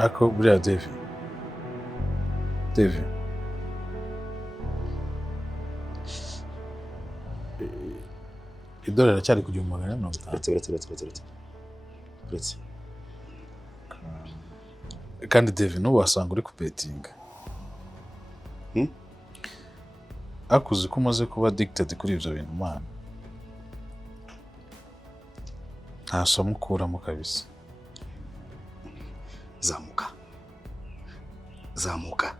Ako buriya Devi idolari cyari kujya mu 150. Uretse kandi Devi no wasanga uri kubetinga. Akuzi ko umaze kuba addicted kuri ibyo bintu man. Nta somo ukuramo kabisa. Zamuka.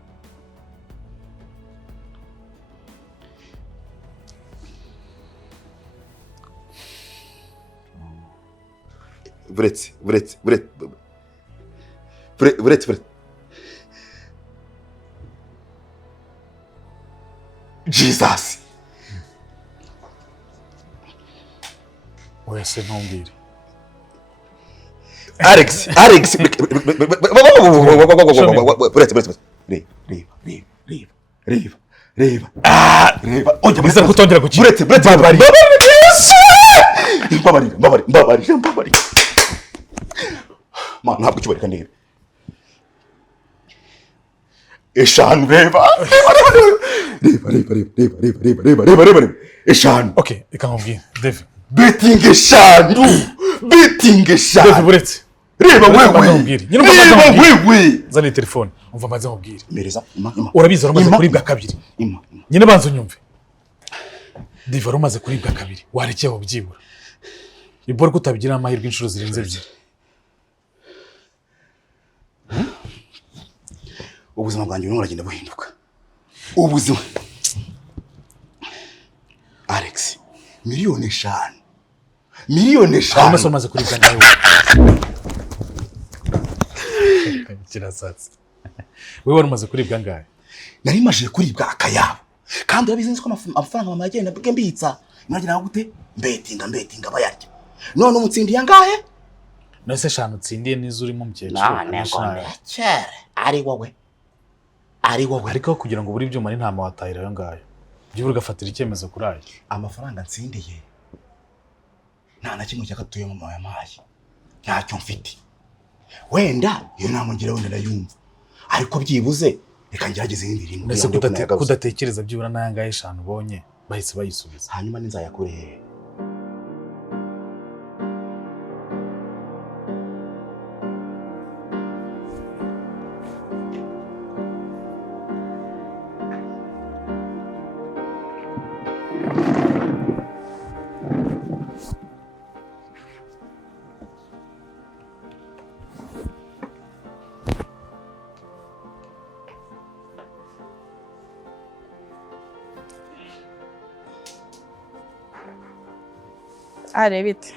Vretse. Jesus. Oya se ntumbwire. Alex. Reba. Oya Biza kutongera gukira. Vretse. Mbabarira. Man, ntabwo kibareka ndebe. Eshanu reba. Eshanu. Okay, ikangubwira. Devi. Betting eshanu. Devi buretse. Reba wewe. Zani telefone. Umva maze nkubwire. Mereza. Urabizi uramaze kuribwa kabiri. Nyine banzo nyumve. Devi uramaze kuribwa kabiri. Warekeye ubyibura. Ibora kutabigira amahirwe inshuro zirenze ebyiri. Ubuzima bwanjye buragenda buhinduka. Ubuzima. Alex, miliyoni 5. Amaso maze kuribwa nawe. Kirasatse. Wewe warumaze kuribwa ngahe? Nari maje kuribwa akayabo. Kandi urabizi nzi ko amafaranga mama yagenda bwe mbitsa. Mwagira gute? Mbetinga bayarya. None umutsindi yangahe? Nose 5 utsindiye nizo urimo mukecuru. Cherie, ari wowe. Ariko kugira ngo buri byuma ni ntama watahira yo ngayo. Byubura gafatira icyemezo kuri ayo. Amafaranga nsindiye. Nta na kimwe cyakatuye mu mama yamaye. Ntacyo mfite. Wenda iyo namugira wenda ndayumva. Ariko byibuze reka ngerageze ibintu. Nese kudatekereza byubura nayangaye 5 ubonye bahise bayisubiza. Hanyuma ninzayakure. Arebite.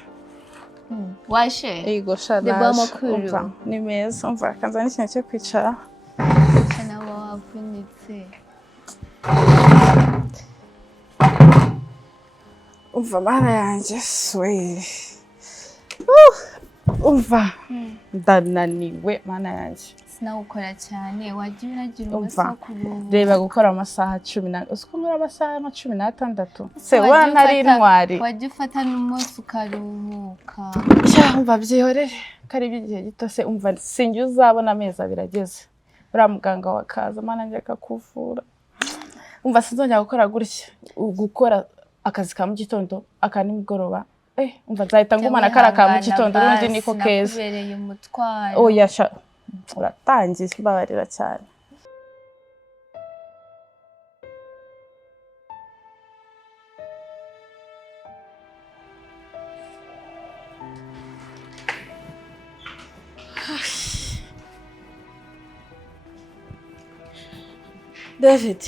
Washe? Ego shana. Deborah makuru. Ni meza umva kanza n'ikintu cyo kwicara. Kana wavunitse. Umva mara yanjye swe. Umva ndananiwe mana yanjye. Sinawukora cyane wagiye unagira umusakuru. Reba gukora amasaha 10. Usko nkora amasaha 16. Se wana intwari. Wagiye ufata n'umunsi ukaruhuka. Cyangwa byihorere kari bigihe gito se umva sinjye uzabona ameza birageze. Ura muganga wakaza mana njye akakuvura. Umva sinzongera gukora gutya gukora akazi ka mu gitondo akanimugoroba. Umva nzahita ngumana karaka mu gitondo urundi niko keza. Nakubereye umutwaro. Oya uratangiye mbabarira cyane. David.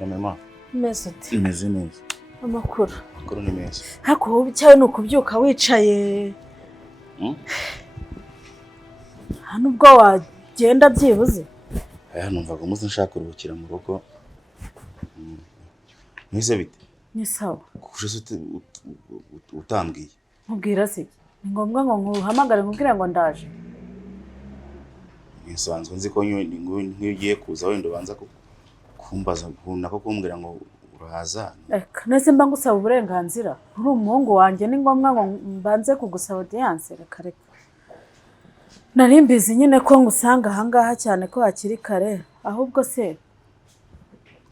Mama. Mesoti. Imeze neza. Amakuru ni meza. Hako ubicyaye no kubyuka wicaye. Hano ubwo wagenda byibuze. Numvaga umuze nshaka kuruhukira mu rugo. Nize bite? Ni sawa. Kuje utambwiye. Nkubwira se. Ni ngombwa ngo nkuhamagare nkubwira ngo ndaje. Nsanzwe nzi ko nk'iyo kuza wenda ubanza kumbaza nako kumbwira ngo uraza. Reka nese mba ngusaba uburenganzira. Uri umuhungu wanjye ni ngombwa ngo mbanze kugusaba audience reka. Nari mbizi nyine ko ngusanga ahangaha cyane ko hakiri kare. Ahubwo se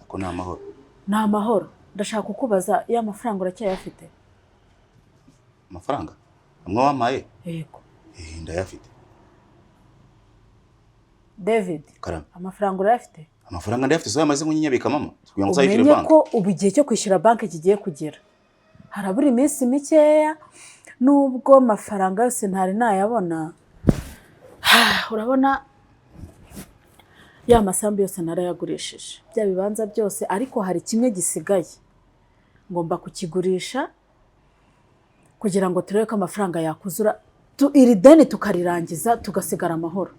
ko ni amahoro. Ni amahoro. Ndashaka kukubaza ya mafaranga uracyayafite? Amafaranga? Amwe wamaye? Yego. Ndayafite. David, Karame. amafaranga urayafite? Amafaranga ndayafite, so yamaze nkunyabika mama. Kugira ngo uzayifire Umenye banki. ko ubu igihe cyo kwishyura banki kigiye kugera. Harabura iminsi mikeya nubwo amafaranga yose ntari nayabona. Urabona ya masambu yose narayagurishije. Bya bibanza byose ariko hari kimwe gisigaye. Ngomba kukigurisha kugira ngo turebe ko amafaranga yakuzura iri deni tukarirangiza tugasigara amahoro.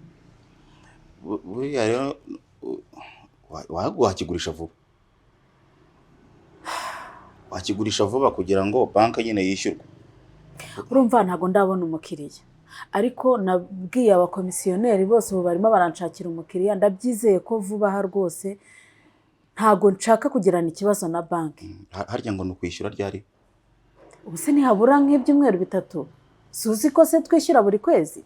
Buriya rero wakigurisha vuba. Wakigurisha vuba kugira ngo banki nyine yishyurwe. Urumva ntago ndabona umukiriya. Ariko nabwiye abakomisiyoneri bose ubu barimo baranshakira umukiriya, ndabyizeye ko vuba ha rwose ntago nshaka kugirana ikibazo na banki. Harya ngo nukwishyura ryari? Ubu se ntihabura nk'ibyumweru 3. Suzi ko se twishyura buri kwezi?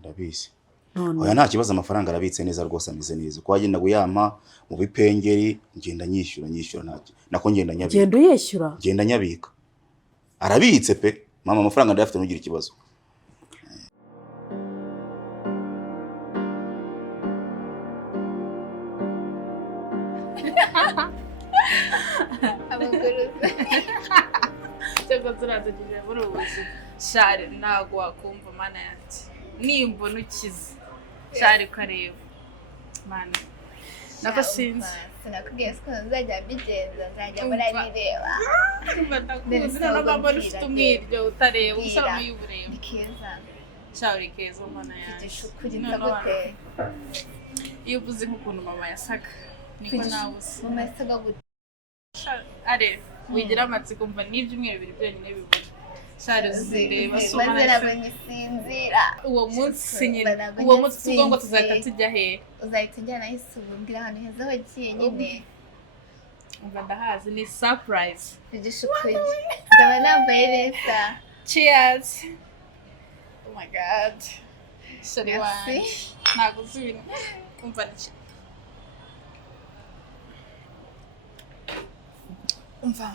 Ndabizi. Oya nta kibazo, amafaranga arabitse neza rwose, ameze neza. Ko wagenda guyama mu bipengeri ngenda nyishyura ntacyo. Nako ngenda nyabika. Genda uyishyura? Ngenda nyabika. Arabitse pe. Mama amafaranga ndayafite nugira ikibazo. Cyangwa turazagije muri ubu buzima. Shari ntago wakumva mana yanjye. Nimbona ukize. Shari ukareba. Mana. Nako sinzi. Sinakubwiye ko nzajya mbigenza, nzajya muranireba. Ndetse n'abambona ufite umwiryo utareba usaba y'ubureba. Keza. Shari keza mana yanjye. Igishukuri ndagute. Iyo uvuze nk'ukuntu mama yasaga. Niko nawe usa. Mama yasaga gute? Are wigira amatsiko umva n'ibyumweru bibiri byonyine bibura. Shari uzireba so maze nabonye sinzira. Uwo munsi ubwo ngo tuzahita tujya he? Uzahita ujyana yisubumbira ahantu heza wagiye nyine. Umva ndahazi ni surprise. Igishukuri. Ndaba nambaye neza. Cheers. Oh my god. Sorry Merci. Ntago uzi ibintu. Umva ni umva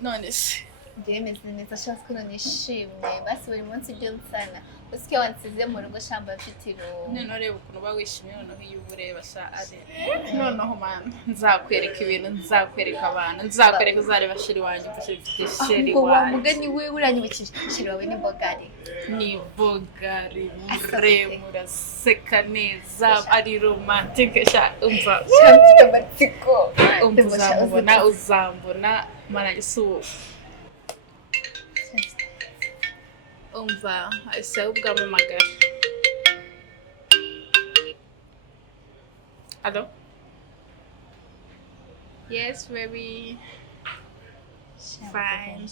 none se ndemeze neza shaka ko nishimye basi buri munsi ibyo nsana usike wansize mu rugo shamba mfitiro none reba ukuntu bawishimye noneho iyo ubureba sha ari noneho man nzakwereka ibintu nzakwereka abantu nzakwereka uzareba shiri wanjye mfashe mfite shiri wanjye wanjye mugani we uranyibukije shiri wawe ni bogari muremura seka neza ari romantique sha umva mfite amatsiko uzambona mana isubu umva ese ubwamamagara. Hello? Yes, baby. Fine.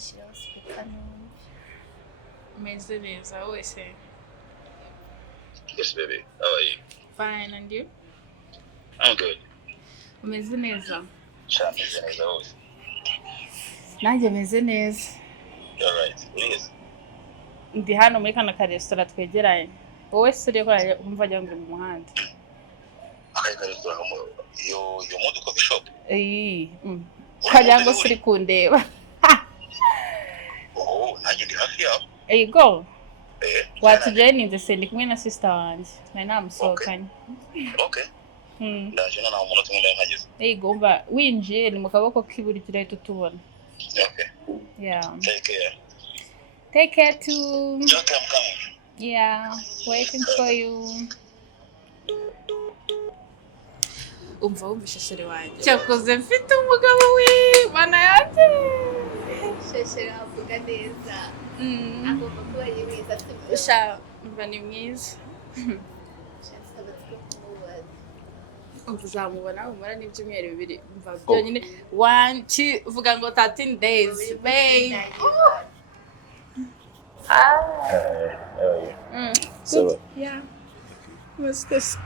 Meze neza wese. Yes, baby. How are you? Fine, and you? I'm good. Meze neza. Sha meze neza wose. Nanjye meze neza. All right. Yes. Ndi hano muri kana ka restaurant twegeranye. Wowe suri ko umva ajya mu muhanda. Akayika restaurant yo modu coffee shop. Kajyango suri kundeba. Oh, nanjye ndi hafi yaho. Go. Watujoininze se ndi kumwe na sister wanjye. Nari namusohokanye. Okay. Ndaje na umuntu tumwe nkageze. Go mba winjiye ni mu kaboko k'iburyo urahita utubona. Okay. Yeah. Take care. Take care too. Okay, I'm coming. Yeah, waiting for you. Umva sheshere wanjye. Cyakoze mfite umugabo mana yanjye. Sheshere avuga neza. Agomba kuba ari mwiza sibyo. Sha mva ni mwiza. Uzamubona umara n'ibyumweru bibiri umva byonyine 1 vuga ngo 13 days babe. How are you? So, yeah. What's this?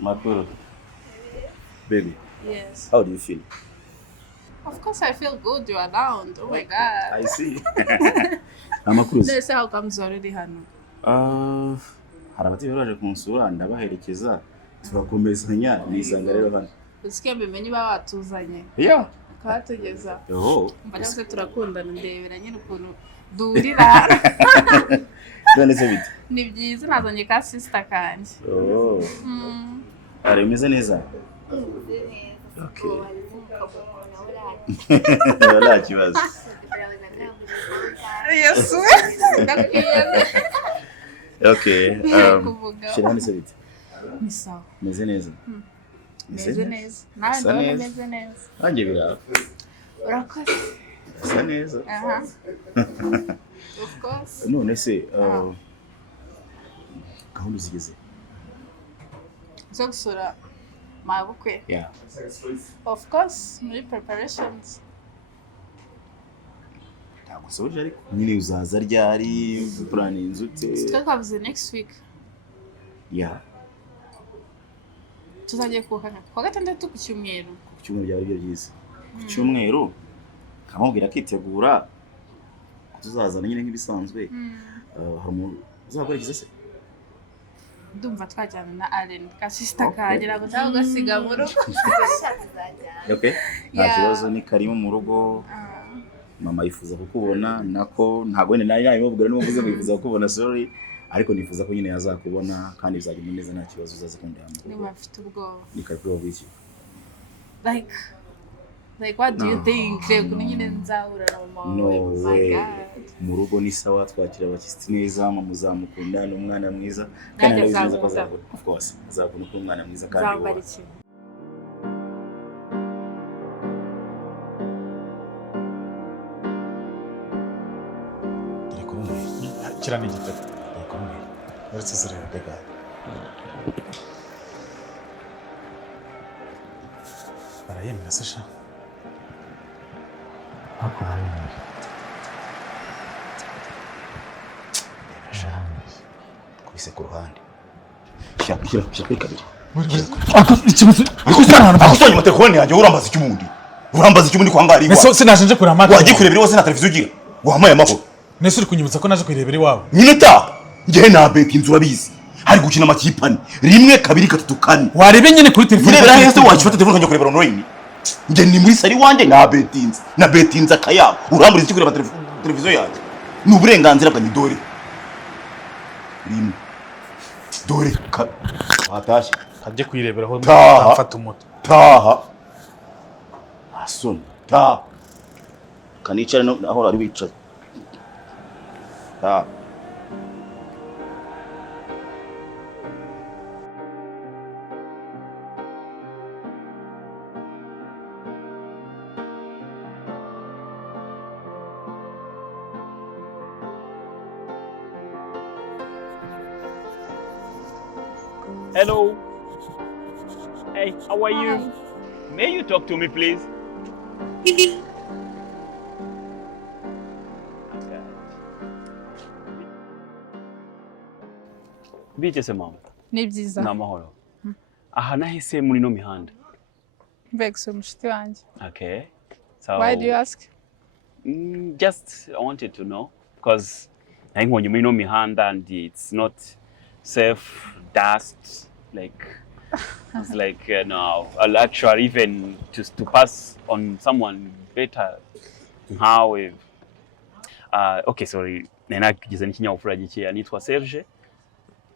Makuru. Baby. Yes. How do you feel? Of course I feel good you're around. Oh my god. I see. Amakuru. Nese how comes already hano? Hari abati baraje kunsura ndabaherekeza turakomezanya nisanga rero hano. Usikie mbimenye ba watuzanye. Yeah. Twatugeza. Yo. Mbona se turakundana ndebera nyine ukuntu durira. None se bite? Ni byiza nazanye ka sister kanje. Oh. Ari meze neza. Okay. Wala kibazo. Yes. Okay. Cherie none se bite? Ni sawa. Meze neza. Meze neza. Nawe ndabona meze neza. Ange bira. Urakoze. Meze neza. Aha. Of course. None se gahunda zigeze. Zo gusura mabukwe. Yeah. Of course, muri preparations. Ntabwo soje ariko nyine uzaza ryari plan inzute. Twavuze next week. Yeah. Tuzagiye kuwa gatandatu ku cyumweru. Ku cyumweru byari byiza. Ku cyumweru kamubwira akitegura tuzazana nyine nk'ibisanzwe. Hari umuntu uzakora se? Ndumva twajyana na Allen ka sister kagera ngo cyangwa gasiga mu rugo. Okay. Nta kibazo ni Karimo mu rugo. Mama yifuza kukubona nako ntago wenda nayo yabibwira niba uvuze ngo yifuza kukubona sorry ariko nifuza ko nyine yazakubona kandi bizagenda neza nta kibazo uzaze kundeba mu rugo. Niba afite ubwoba. Nikabwo bwiki. Like what do you think? Rego nyine nzahura na mama. No way. Mu rugo ni sawa twakira abakisi neza muzamukunda n'umwana mwiza kandi nabiziza ko azakora. Of course azakunda ko umwana mwiza kandi Zambara iki? Kira ni igitego. Uretse zireba Deborah. barayemera se sha. Ako barayemera. Kubise ku ruhande. Shyira kuri kabiri. Akusanya amatelefone yanjye urambaza icyumundi. Urambaza icyumundi kwa ngari. Nese sinaje nje kureba amata. Wagiye kurebera wose na televiziyo ugira. Wamaye amahoro. Nese uri kunyibutsa ko naje kwirebera iwawe. Nyine ta. Ngiye na beti inzu urabizi. Hari gukina amakipani. 1 2 3 4. Warebe nyine kuri telefone. Nirebera hese wachifata telefone kanje kurebera online. Nge ni muri sari wanje na betinze. Na betinze akayabo. Uramburiza iki kureba televiziyo yanjye. Ni uburenganzira bwa Dore. Rimwe. Dore atashye. Kajye kwirebera aho Taha. mfata umuto. Taha. Ason. Taha. Kanicara aho ari wicaye. Taha. Hello. Hey, how are you? May you talk to me, please? Okay. Bite mama? Ni byiza. Na mahoro. Aha nahise muri no mihanda. Mbegso mushiti wanjye. Okay. So Why do you ask? Just I wanted to know because I think when you know mihanda and it's not safe, dust, like it's like no, I'll actually even to pass on someone better. How okay, sorry. Nena kugeza n'ikinyabupfura gikeya nitwa Serge.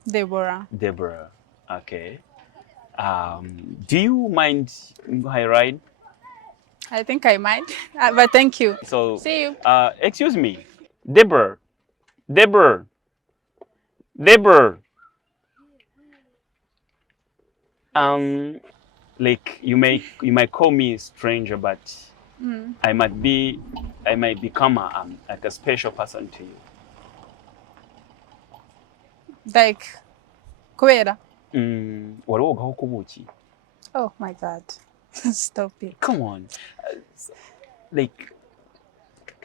Deborah. Deborah. Okay. Do you mind I ride? I think I might, but thank you. So See you. Excuse me, Deborah. Deborah. Deborah. Like you might call me a stranger, but I might become like a special person to you. Like, kubera? Wari wogaho kubuki? Oh my God. Stop it. Come on. Like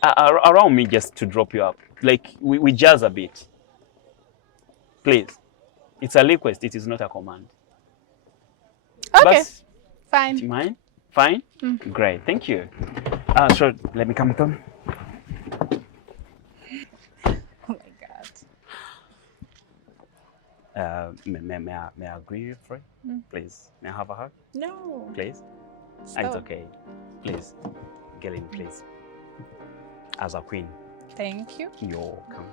around me just to drop you up. Like we jazz a bit. Please. It's a request, it is not a command. Okay. But, Fine. do you mind? Fine? Great, thank you. Sure. Let me come with them. Oh my God. May I agree with you? Please. May I have a hug? No. Please. It's okay. Please. Get in, please. As a queen. Thank you. You're welcome.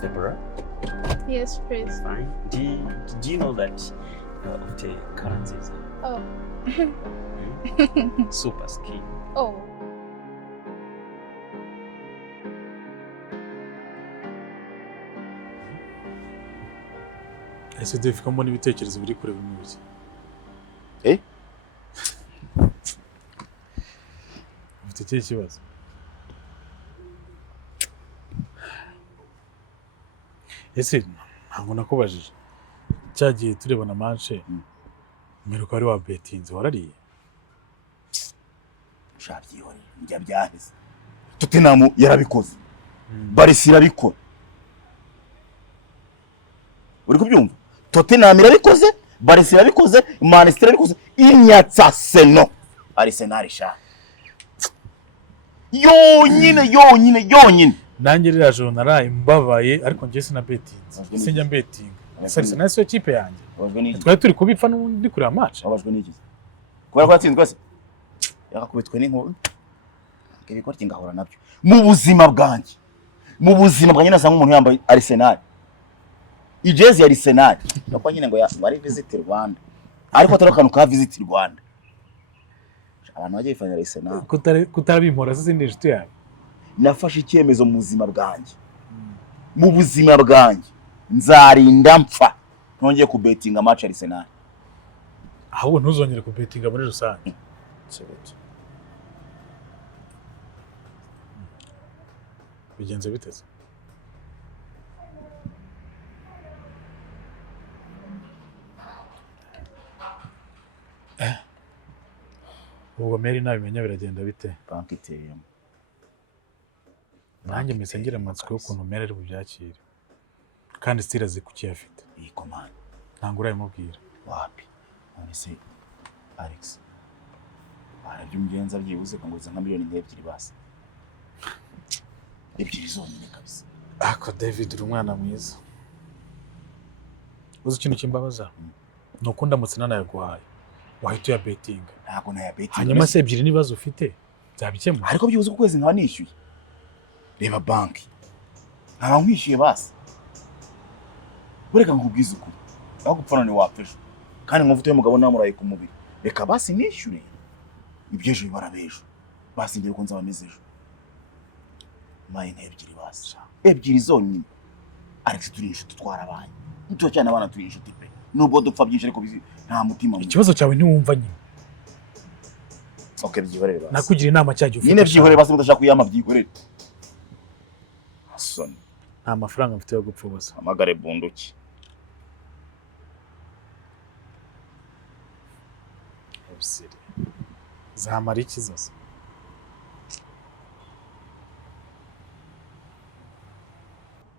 Deborah? Yes, please. Fine. Do you know that of the currencies? Oh. Super scheme. Oh. ese dufite mbona ibitekerezo biri kure bimwe ufite iki kibazo ese ntabwo nakubajije cyagiye turebana manche mperuka wari wa betinze warariye shabyihore njya byahise Tottenham yarabikoze Barca irabikora uri kubyumva Tottenham irabikoze Barca irabikoze Manchester irabikoze imyatsa seno Arsenal sha yonyine nanjye rira joro naraye mbabaye ariko njye sina betinze sinjya betinga Sarisa na so kipe yanjye twari turi kubipfa n'undi kuri match abajwe n'iki kubera ko yatsinzwe se yakakubitwe n'inkuba ibikora ngahora nabyo mu buzima bwanjye nasa nk'umuntu yambaye Arsenal ijezi ya Arsenal nuko nyine ngo bari visit Rwanda ariko atari ka visit Rwanda abantu bagiye fanya Arsenal kutarabimpora zindi nshuti yawe nafashe icyemezo mu buzima bwanjye nzarinda mpfa ntongeye kubetinga match Arsenal ahubwo ntuzongere kubetinga muri rusange bigenze biteze ubwo meri nabimenya biragenda bite banki iteyemo nanjye mpise ngira amatsiko y'ukuntu meri ari bubyakire kandi stirazi kuki afite iyi komande ntabwo urayimubwira wapi none se Alex arabyo umugenza byibuze ngo nka miliyoni 2 basi ebyiri zonyine kabisa ako David uri umwana mwiza uzi ikintu kimbabaza nuko ndamutse nanayaguhaye wahita ya betting ntabwo naya betting hanyuma se ebyiri nibazo ufite byabikemura ariko byibuze ku kwezi nkaba nishyuye reba banki nkaba nkwishyuye basi bureka nkubwize ukuri aho gupfana ni wapfeje kandi nkumva utuye mugabo namuraye ku mubiri reka basi nishyure ibyejo bibarabejo basi ngiye ko nzabameze ejo maye ebyiri basi ebyiri zonyine Alex turi inshuti twarabanye nto cyane abana turi inshuti pe nubwo dupfa byinshi ariko nta mutima mu ikibazo cyawe ntiwumva nyine okay byihorere basi nakugira inama cyagiye ufite nyine byihorere basi mudashaka kuyama byihorere asoni nta mafaranga mfite yo gupfubuza amagare bunduki ebusiri zamara iki zose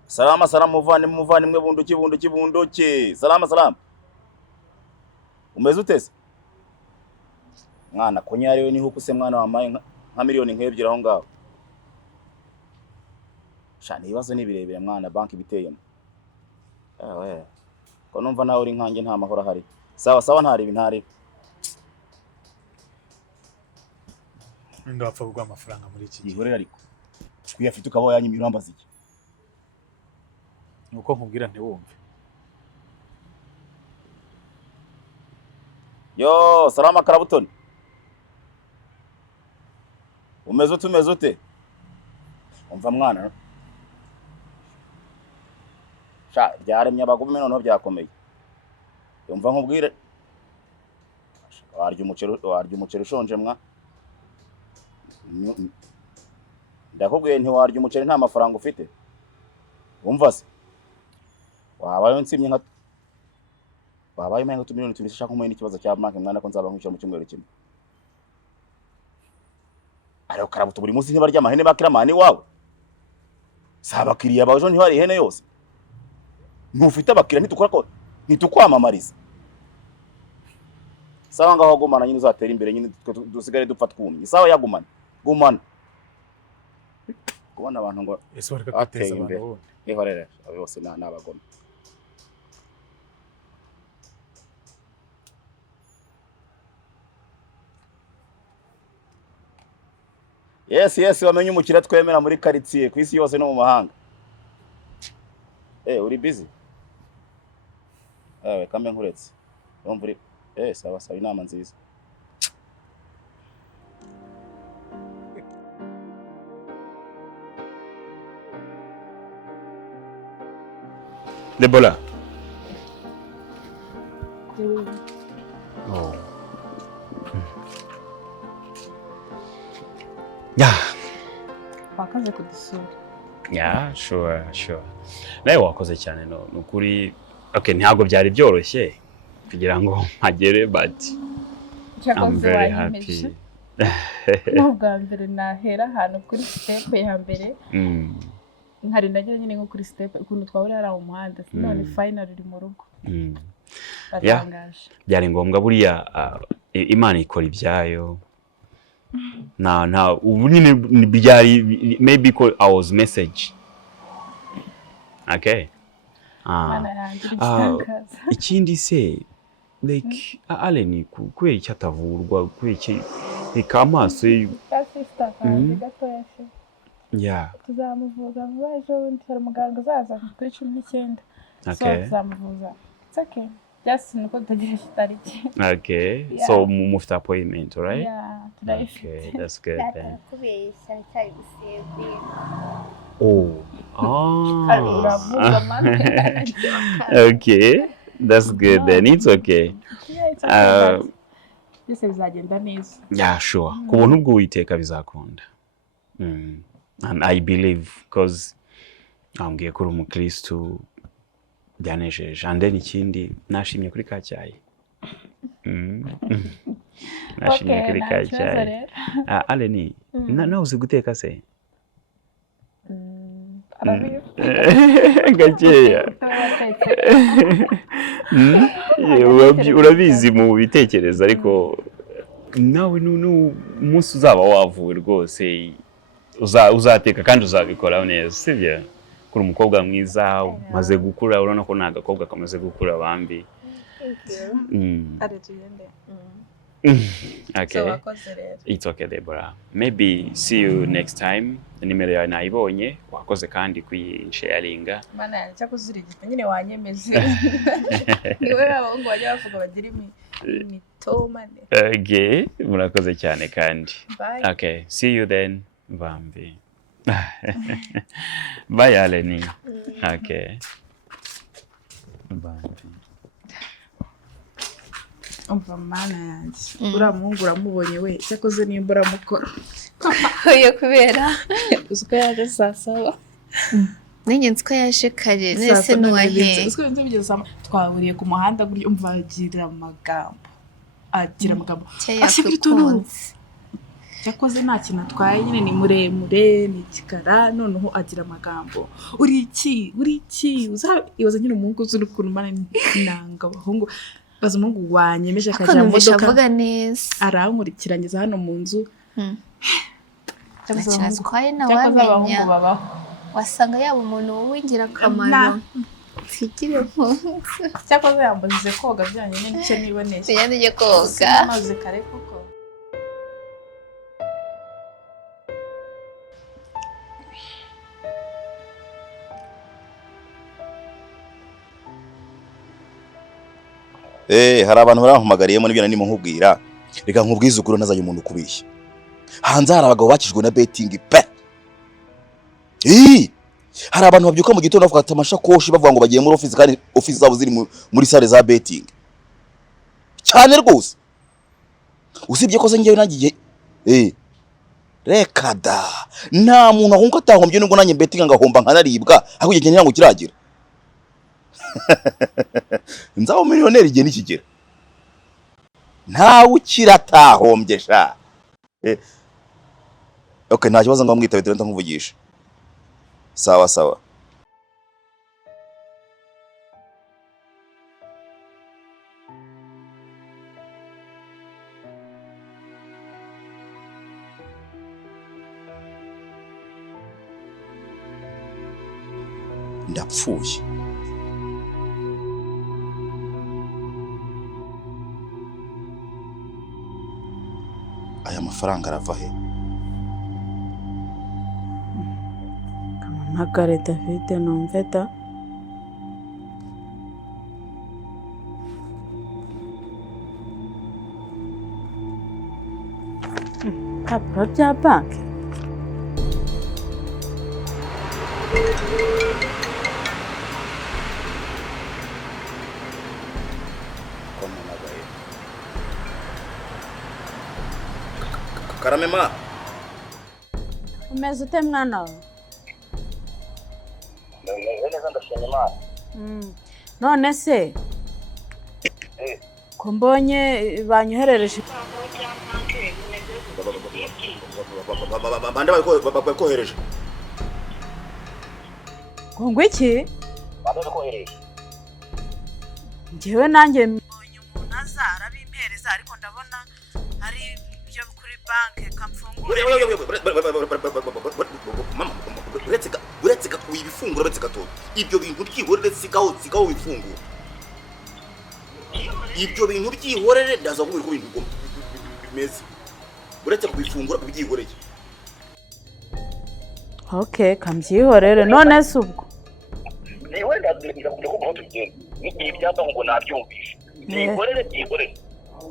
salama muvandimwe bunduki salama umeze utese mwana konya ariwe niho kuse mwana wamaye nka miliyoni nk'ebyiri aho ngaho shana ibibazo nibirebere mwana banki biteyemo ko numva nawe uri nkanjye nta mahoro ahari sawa ntari ndapfa kugwa amafaranga muri iki gihe ihorera ariko kuyafite ukaba yanyimira urambaza iki nuko nkubwira ntiwumve yo salama karabutoni umeze ute umva mwana sha byaremye abagume noneho byakomeye umva nkubwire warya umuceri ushonje mwa ndakubwiye ntiwarya umuceri nta mafaranga ufite umva se wabaye nsimye nka miliyoni 2 nshaka kumenya n'ikibazo cya banki mwana ko nzaba nkwishyura mu cyumweru kimwe ariko karabuto buri munsi ntibarya amahene bakiramani wawe saba abakiriya baje ntibari ihene yose ntufite abakiriya ntitukwamamariza sawa ngaho gumana nyine uzatera imbere nyine dusigare dupfa twumye sawa yagumana gumana kubona abantu ngo ese bareka kwiteza abantu bo ihorere abo bose n'abagome yes wamenye umukira twemera muri quartier ku isi yose no mu mahanga uri busy kame nkuretse urumva uri sawa inama nziza Deborah. Oh. Yeah. Wakaze kudusura. Yeah, sure. Nawe wakoze cyane no nukuri. Okay, ntabwo byari byoroshye kugira ngo mpagere but I'm very happy. Nubwa mbere nahera ahantu kuri step ya mbere. Nkari nagira nyine nko kuri step ukuntu twabura ari umuhanda none final iri mu rugo. Batangaje. Byari ngombwa buriya Imana ikora ibyayo. Ubu nyine byari maybe call our message. Okay. Ikindi se like Aleni kubera icyo atavurwa kubera iki reka amaso yeah. Tuzamuvuza vuba ejo bundi hari umuganga uzaza kuri 19. Okay. Tuzamuvuza. It's okay. Just nuko tutagirisha itariki. Okay. Yeah. So mufite appointment, right? Yeah. Today. Okay, that's good then. Kubeshya cyari gusebye. Oh. Okay. That's good then. It's okay. Yeah, it's okay. This bizagenda neza. Yeah, sure. Ku buntu bw'Uwiteka bizakunda. And I believe because ambwiye ko uri umukristo byanejeje and then ikindi nashimye kuri kacyayi nashimye kuri kacyayi Aleni nawe uzi guteka se gakeya urabizi mu bitekerezo ariko nawe umunsi uzaba wavuwe rwose uzateka kandi uzabikora neza sibyo kuri umukobwa mwiza maze gukura urabona ko nta gakobwa kamaze gukura bambi Okay. It's okay, Deborah. Maybe see you next time. Nimero yawe nayibonye wakoze kandi kuyisharinga. Mana yanjye kuzirigita nyine wanyemeze. Niwe abahungu bajya bavuga bagira imitomane. Okay, murakoze cyane kandi. Bye. Okay, see you then. Bambi. Bye Aleni. Okay. Bambi. Umva mana yanjye ura muhungu uramubonye we cyakoze nimba uramukora Oya kubera uzuko yaje sasaba ninjye nziko yaje kare nese nuwahe uzuko nzibigeza twahuriye ku muhanda guri umva agira amagambo cyakwitonze cyakoze nta kintu atwaye nyine ni muremure ni kikara noneho agira amagambo uri iki uzayibaza nyine umuhungu uzuri kuntu mana nanga abahungu baza umungu wanyemeje akaja modoka avuga neza arankurikiranyeza hano mu nzu cyazwaye na wamenya wasanga yaba umuntu w'ingira kamaro fikire mpunzi cyakoze yambazize koga byanye n'icyo niboneye yanije koga amaze kare koko hari abantu barampamagariyemo n'ibyo nani nkubwira reka nkubwize ukuri ntazanye umuntu kubishya hanze hari abagabo bakijwe na betting pe hari abantu babyuka mu gitondo bafata amashakoshi bavuga ngo bagiye muri office kandi office zabo ziri muri sale za betting cyane rwose usibye ko se ngewe nagiye reka da nta muntu ahunga atahombye nubwo nanjye betting ngahomba nkanaribwa ahubwo igihe nyango kiragira nzaho miliyoneri igihe nikigera ntawe ukiratahombye sha Okay, nta kibazo ngo mwitabe dore ndamuvugisha. Sawa sawa. Ndapfuye. Aya mafaranga arava he? Mpamagare David numve da. Ibipapuro bya banki. Karame ma. Umeze ute mwana wawe? Neza ndashimye Imana. None se ko mbonye banyoherereje Bande bakohereje. ngo iki? Bande bakohereje. Njyewe nanjye mbonye umuntu aza arabimpereza ariko ndabona ari byo kuri banki kamfungura. Mama, uretse ka uyibifungura uretse gato. Ibyo bintu byihorere sigaho bifungura. Ibyo bintu byihorere ndaza kubwira ko ibintu bimeze. Uretse kubifungura byihoreye. Okay, kambyihorere none se ubwo. Ni wenda ndakubwira tugende. Ni ibyapa ngo nabyumvishe. Byihorere.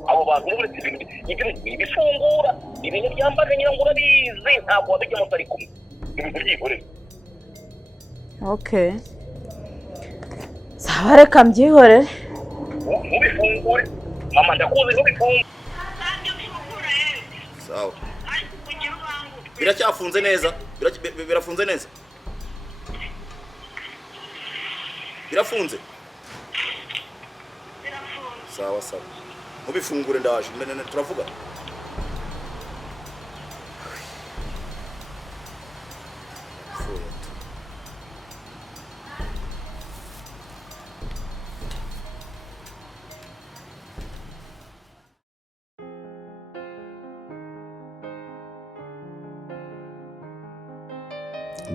Abo bantu uretse ibintu bifungura, ibintu byambaga nyira ngo urabizi ntabwo wabijya mu tari kumwe. Ibintu byihorere. Okay. Sawa reka mbyihorere. Mubifungure. Mama ndakuzi mubifungure. Sawa. Biracyafunze neza. Birafunze neza. Birafunze. Sawa sawa. Mubifungure ndaje. Turavuga.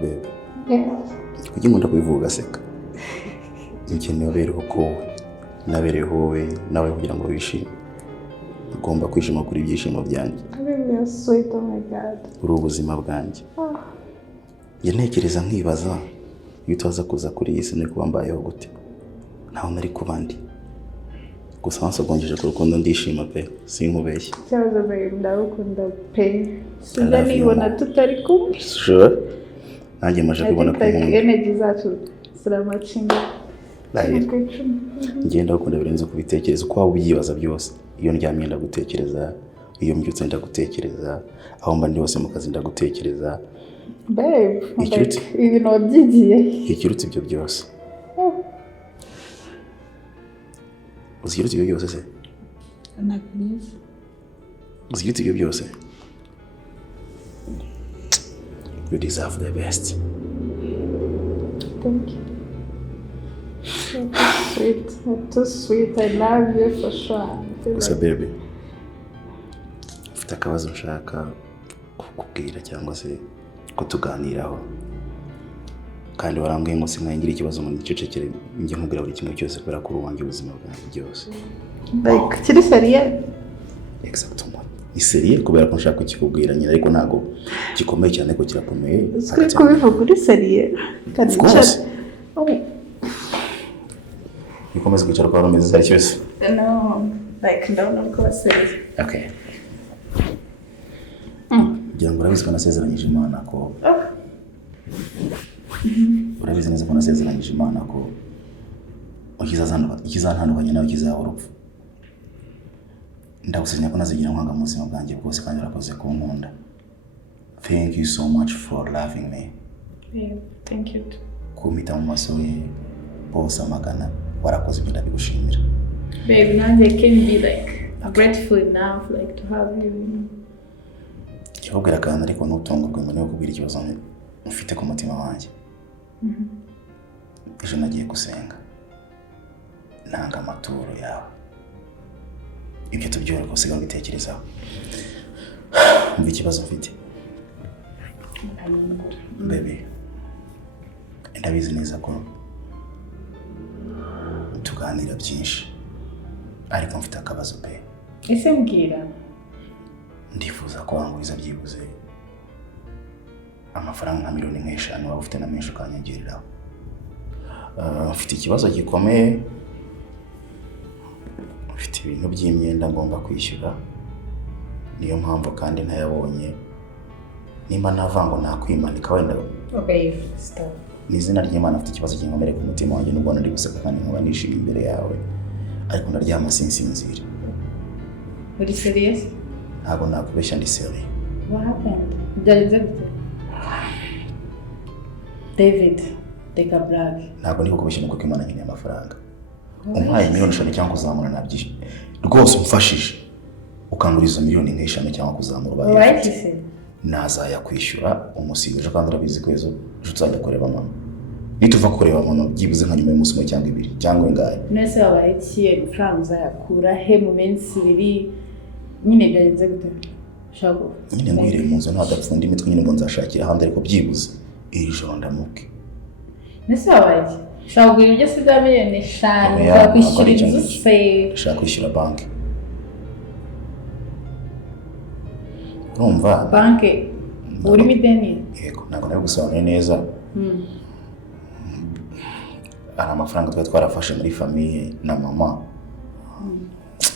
Bebe. Kuki nkunda kubivuga gaseka? Nkeneye bereho ko nabereho wowe nawe kugira ngo wishime. Ugomba kwishima kuri ibyishimo byanjye. You're sweet, oh my God. Uri ubuzima bwanjye. Ntekereza nkibaza iyo utaza kuza kuri iyi si nari kuba mbayeho gute. Ntaho nari kubandi. Gusa wansogongeje ku rukundo ndishima pe sinkubeshye. Cyaza babe ndagukunda pe. Sinda nibona tutari kumwe. Sure. Nanjye maje kubona ko energy zacu ziramatchinga. Ngenda gukunda birenze kubitekereza uko waba ubyibaza byose. Iyo ndyamye ndagutekereza, iyo mbyutse ndagutekereza, aho mba ndi hose mu kazi ndagutekereza. Babe, ibintu wabyigiye. Ikirutse ibyo byose. Uzikirutse ibyo byose se? Nakubizi. Uzikirutse ibyo byose? You deserve the best. Thank you. You're too sweet. I love you for sure. Gusa baby, ufite akabazo nshaka kukubwira cyangwa se kutuganiraho. Kandi warambwiye ngo sinkangira ikibazo ngo nicecekere njye nkubwira buri kimwe cyose kubera ko uruwanjye ubuzima bwanjye byose. Like, kiri seriye? Exactement. Ni seriye kubera ko nshaka kukikubwira nyine ariko ntago gikomeye cyane ko kirakomeye. Uri kubivuga uri seriye? Kandi Nikomeze kwicara kwa rumeze zari cyose. No, like ndabona ko baseriye. Okay. Ngira ngo urabizi ko nasezeranyije Imana ko urabizi neza ko nasezeranyije Imana ko ikizantandukanya nawe kizaho urupfu. Ndagusenya ko nazigira nkwanga mu buzima bwanjye bwose kandi urakoze kunkunda. Thank you so much for loving me. Yeah, thank you. Kumita mu maso ye bose amagana warakoze ibyo ndabigushimira. Babe, now they can be like grateful enough like to have you. kikubwira kandi ariko ntutungurwe ngo niwe kubwira ikibazo mfite ku mutima wanjye. Ejo nagiye gusenga nanga amaturo yawe, ibyo tubyora ko usigaye ubitekerezaho. Mva ikibazo mfite baby, ndabizi neza ko tuganira byinshi ariko mfite akabazo pe. Ese mbwira. Ndifuza ko wanguriza byibuze amafaranga nka 5,000 waba ufite na menshi ukanyegereraho. Mfite ikibazo gikomeye, mfite ibintu by'imyenda ngomba kwishyura, niyo mpamvu kandi ntayabonye. Nimba navango nakwimanika wenda. Okay, stop. N'izina ry'Imana afite ikibazo kinkomere ku mutima wanjye n'ubwo ndi guseka kandi nkaba nishimye imbere yawe, ariko ndaryama sinsinzira. Uri serious? Ntabwo nakubeshya, ndi serious. What happened? David. David, take a brag. Ntabwo ndi kukubeshya nuko Imana nkeneye amafaranga. Umpaye 5,000 cyangwa kuzamura nabyishe. Rwose umfashije ukanguriza 5,000 cyangwa kuzamura ubaye. Right, ise. Nazaya kwishyura umusigaje kandi urabizi ko ejo tuzajya kureba mama. Nituva kureba mama byibuze nka nyuma y'umunsi umwe cyangwa 2 cyangwa ingahe. Nese wabaye kiye francs yakura he mu minsi 2 nyine byagenze gute? Shago. Nyine ngwire mu nzu ntadapfunda imitwe nyine ngo nzashakira ahandi ariko byibuze iri joro ndamuke. Nese wabaye shago ibyo se bya 5,000 zakwishyura inzu se. Shaka kwishyura banki. Urumva? Banki uri mideni? Yego, ntabwo nawe gusobanura neza. Ari amafaranga twari twarafashe muri famille na mama.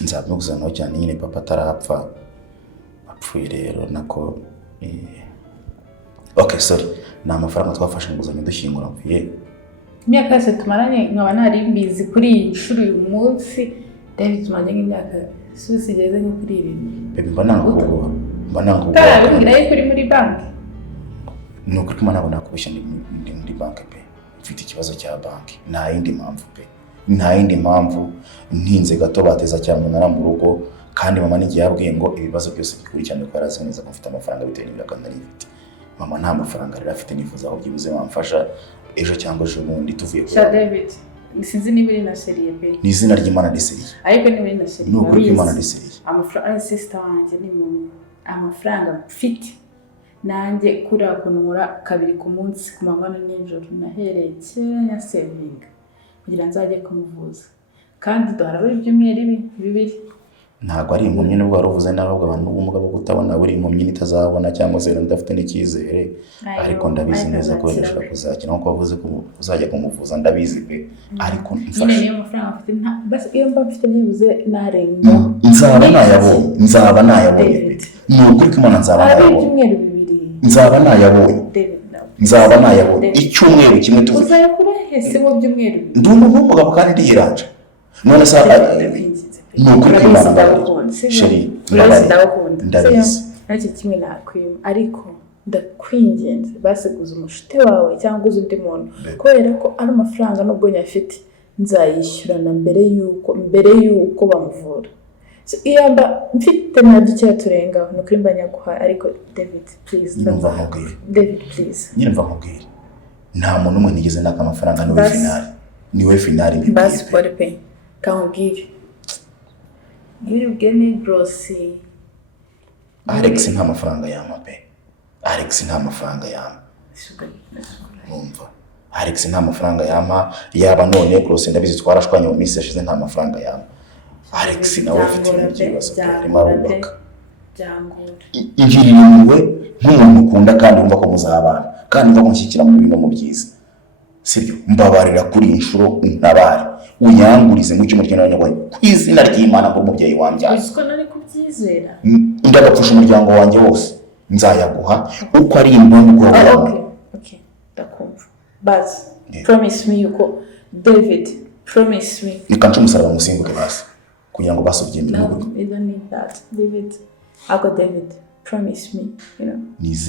Nzabimuguzanaho cyane nyine papa atarapfa. Apfuye rero nako okay, sorry. Ni amafaranga twafashe nguzanyo dushyingura mvuye. Imyaka yose tumaranye nkaba nari mbizi kuri iyi nshuro uyu munsi. David tumaranye nk'imyaka sigeze nko kuri 2. Baby mba nangukugora. Tarabwira yuko uri muri banki. Nuko kuma nabona kubishya ndi muri banki pe. Mfite ikibazo cya banki. Nta yindi mpamvu pe. Nta yindi mpamvu ntinze gato bateza cyane nara mu rugo kandi mama nigiye yabwiye ngo ibibazo byose bikurikirane ko yarazi neza ko mfite amafaranga bitewe n'ibiraka nari mfite. Mama nta mafaranga rero afite, nifuza aho byibuze bamfasha ejo cyangwa ejo bundi tuvuye kwa David. Sinzi niba uri na Cherie pe. Ni izina ry'Imana ndi Cherie. Ariko niba uri na Cherie. Nuko Imana ndi Cherie. Amafaranga sister wanjye ni mu amafaranga mfite nanjye kuri akunura 2 ku munsi ku manywa n'ijoro nahereye kera saving kugira nzajye kumuvuza kandi dohara ibyumweru 2. Ntabwo ari impumyi n'ubwo waruvuze n'abagabo abantu n'umugabo gutabona buri impumyi itazabona cyangwa se ndafite n'icyizere, ariko ndabizi neza ko birashobora kuzakina nko wavuze ko uzajya kumuvuza ndabizi pe, ariko mfasha niyo mafaranga afite basi iyo mba mfite nibuze narenga nzaba nayabonye pe, n'ukuri ko Imana nzaba nayabonye, nzaba nayabonye icyumweru kimwe tuvuze uzayakura hese mu byumweru ndumva n'umugabo kandi ndiyiranje none sa n'ukuri ko Imana Cherie ndabizi ntacyo kimwe nakwima, ariko ndakwingenze basiguza umushite wawe cyangwa undi muntu kubera ko ari amafaranga nubwo nyafite nzayishyurana mbere yuko bamuvura. Iyamba mfite na duke turenga no kuri mbanyaguha, ariko David please David please nyine nkubwire nta muntu umwe nigeze naka amafaranga niwe finali basi pore pe kangire ngire ni brosi. Alex nta mafaranga yama pe, Alex nta mafaranga yama umva, Alex nta mafaranga yama yaba none brosi ndabizi twarashwanye mu minsi yashize nta mafaranga yama. Alex nawe afite ibibazo byarimo arubaka ingiriwe nk'umuntu ukunda kandi umva ko muzabana kandi umva kumushyikira mu bintu mu byiza, sibyo mbabarira kuri inshuro untabare unyangurize mu cyumuryo n'abanyarwanda ku izina ry'Imana ngo umubyeyi wanjye uziko nari kubyizera ndagapfusha umuryango wanjye wose nzayaguha uko ari imbongo okay ndakumva basi promise me yuko David promise me nikanca umusaraba musimbuke basi kugira ngo basubye mbere no I don't need that David David promise me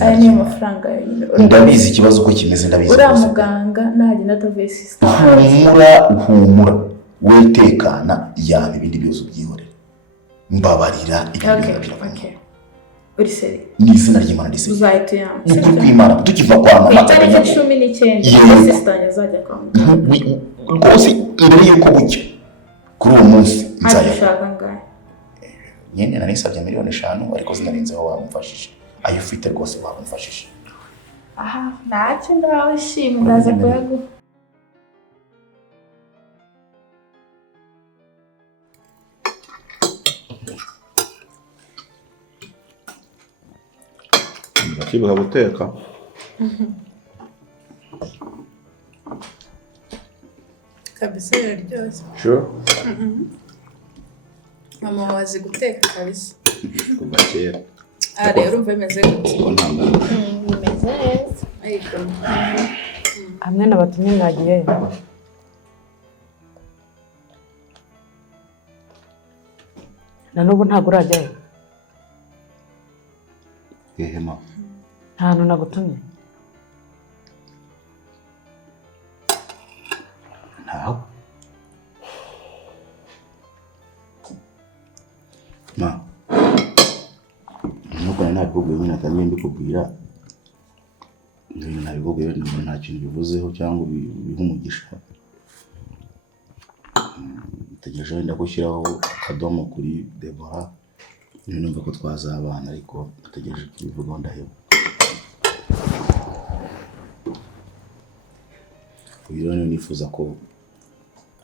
I need amafaranga ndabizi ikibazo ko kimeze ndabizi ura muganga naje natavuye sister uhumura wetekana yaba ibindi byose ubyihorera mbabarira okay uri seri ni izina ry'Imana risi uzahita ya nukuri kw'Imana tukiva kwa mama itariki 19 sister azajya kwa muganga rwose mbere yuko bucya kuri uwo munsi nzayashaka ngahe nyene narisabye miliyoni 5 ariko zinarinzeho wamufashije ayo ufite rwose wamufashije aha ntacyo ndawe shimwe ndaza kuyaguha Kibuga guteka kabisa biraryoshye sure mama wazi guteka kabisa kuva kera rero umva bimeze gute bimeze neza ariko hamwe n'abatumye mwagiye na n'ubu ntabwo urajyayo Hema nta hantu nagutumye ntaho ma nuko nabikubwiye nyine atangiye mbikubwira ibintu nabikubwiye nta kintu bivuzeho cyangwa bihumugisha tegereje wenda gushyiraho akadomo kuri Deborah numva ko twazabana ariko nategereje kubivugaho ndaheba uyu rero nifuza ko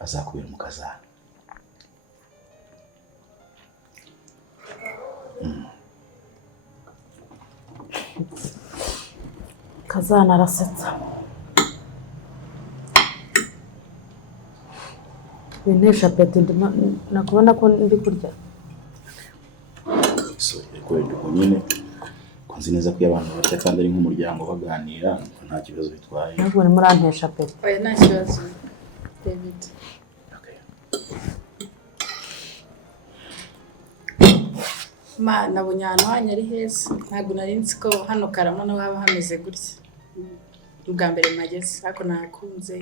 azakubera mu kazana kazana arasetsa bintesha apeti nakubona ko ndi kurya so wenda nyine ko nzi neza ko abantu barya kandi ari nk'umuryango baganira nta kibazo bitwaye ntabwo ni murantesha apeti oya nta kibazo David ma nabonye ahantu hanyu ari heza ntabwo nari nzi ko hano Karama naho haba hameze gutya ubwa mbere mageze ariko nakunze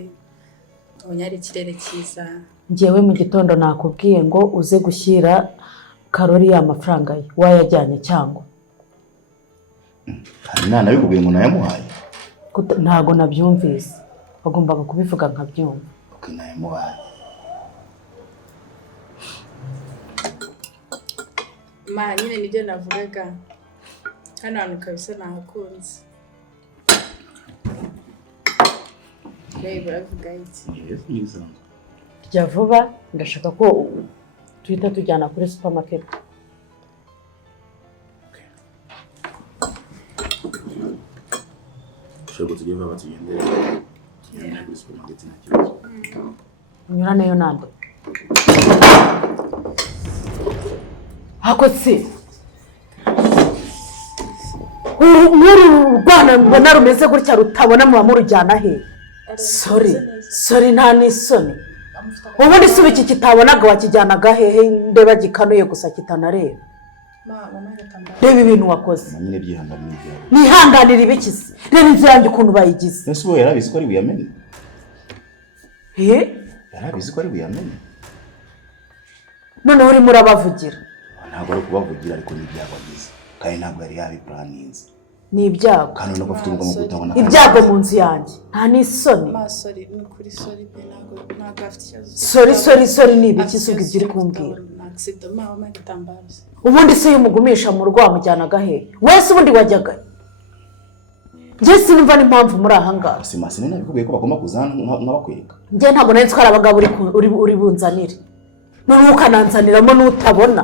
abonye ari ikirere cyiza njyewe mu gitondo nakubwiye ngo uze gushyira Karori y'amafaranga ye wayajyanye cyangwa nana bikubwiye ngo nayamuhaye ntago nabyumvise bagombaga kubivuga nkabyumva ko nayamuhaye ma nyine nibyo navugaga hano hantu kabisa nahakunze baravuga iki rya vuba ndashaka ko tuhita tujyana kuri supermarket shobora tugenda batugendera kuri supermarket nta kibazo unyuraneyo nande hakotse uru rwana mbona rumeze gutya rutabona muba murujyana he sorry nta n'isoni ubundi si iki kitabonaga wakijyanaga hehe ndeba gikanuye gusa kitanareba reba ibintu wakoze nyine byihanganira nihanganira ibikize reba inzu yanjye ukuntu bayigize ese uwo yarabizi ko ari buyamenye yarabizi ko ari buyamenye noneho urimo urabavugira ntabwo ari kubavugira ariko ni ibyago agize kandi ntabwo yari yabipuraninze ni ibyago kandi no bafite ubwo kutabona ibyago mu nzu yanjye nta n'isoni sorry ni kuri sorry pe ntabwo afite ikibazo sorry ni ibiki se ubwo uri kumbwira accident mama gitambaro ubundi se yumugumisha mu rugo wamujyanaga he wese ubundi wajyaga njye sinumva n'impamvu muri aha ngaha simasi nene bikubwiye ko bagomba kuzana nk'abakwereka njye ntabwo nari twara abagabo uri bunzanire none ukananzaniramo n'utabona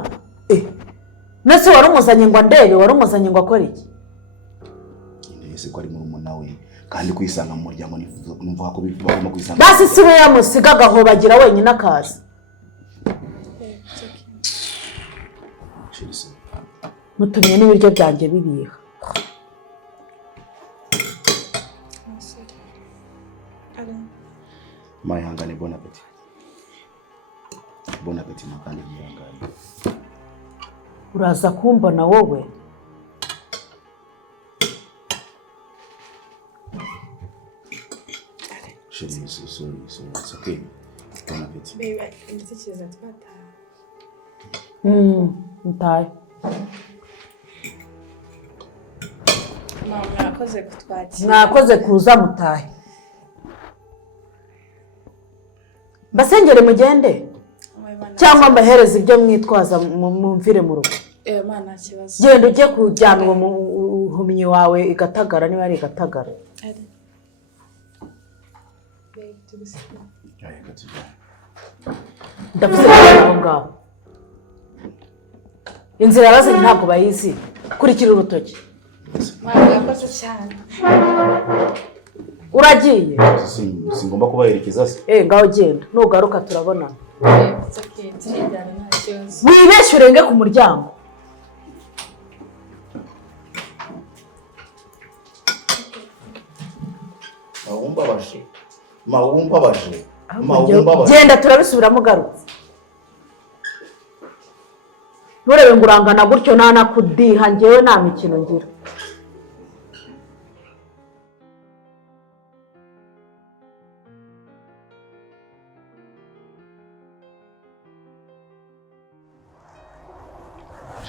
nese wari umuzanye ngo ndebe wari umuzanye ngo akore iki ese ko ari murumuna we kandi kwisanga mu muryango numva ko bagomba kwisanga basi si we yamusigaga aho bagira wenyine akazi mutumye n'ibiryo byanjye bibiha mayihangane bon appétit makandi yihangane uraza kumbona wowe Cherie, sorry, it's okay. Bon appétit. baby nditekereza twataha ntaye Mama mwakoze kutwakira. Mwakoze kuza mutahe. Basengere mugende. Cyangwa mbahereza ibyo mwitwaza mumvire mu rugo. Mana kibazo. Genda ujye kujyana uwo muhumyi wawe igatagara niba ari igatagara. Ndavuze ngo ngaho. Inzira bazanye ntabwo bayizi. Kurikira urutoki. Mwakoze cyane. Uragiye? Singomba kubaherekeza se. Ngaho genda. Nugaruka turabona. Tujyana nta kibazo. Wibeshye urenge ku muryango. Mawumbabaje. Genda turabisubiramo garutse. Nturebe ngo urangana gutyo nanakudiha njyewe nta mikino ngira.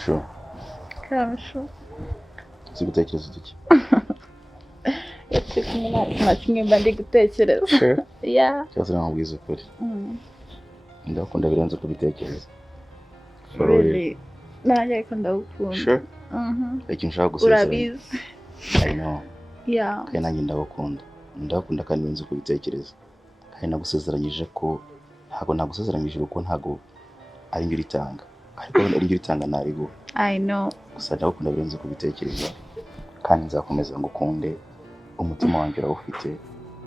Sure. Kamusho. Sigutekereza iki? Nta kimwe mba ndi gutekereza. Yeah. Cyose namubwiza ukuri. Ndakunda birenze kubitekereza. Really? Nanjye ariko ndagukunda. Sure. Ikintu nshaka gusezeranya. Urabizi. I know. Yeah. Kandi nanjye ndagukunda. Ndakunda kandi birenze kubitekereza. Kandi nagusezeranyije ko ntago nagusezeranyije uko ntago ari njye uritanga. Ariko ari njye uritanga narigo. I know. Gusa ndagukunda birenze kubitekereza. Kandi nzakomeza ngukunde. Umutima wanjye urawufite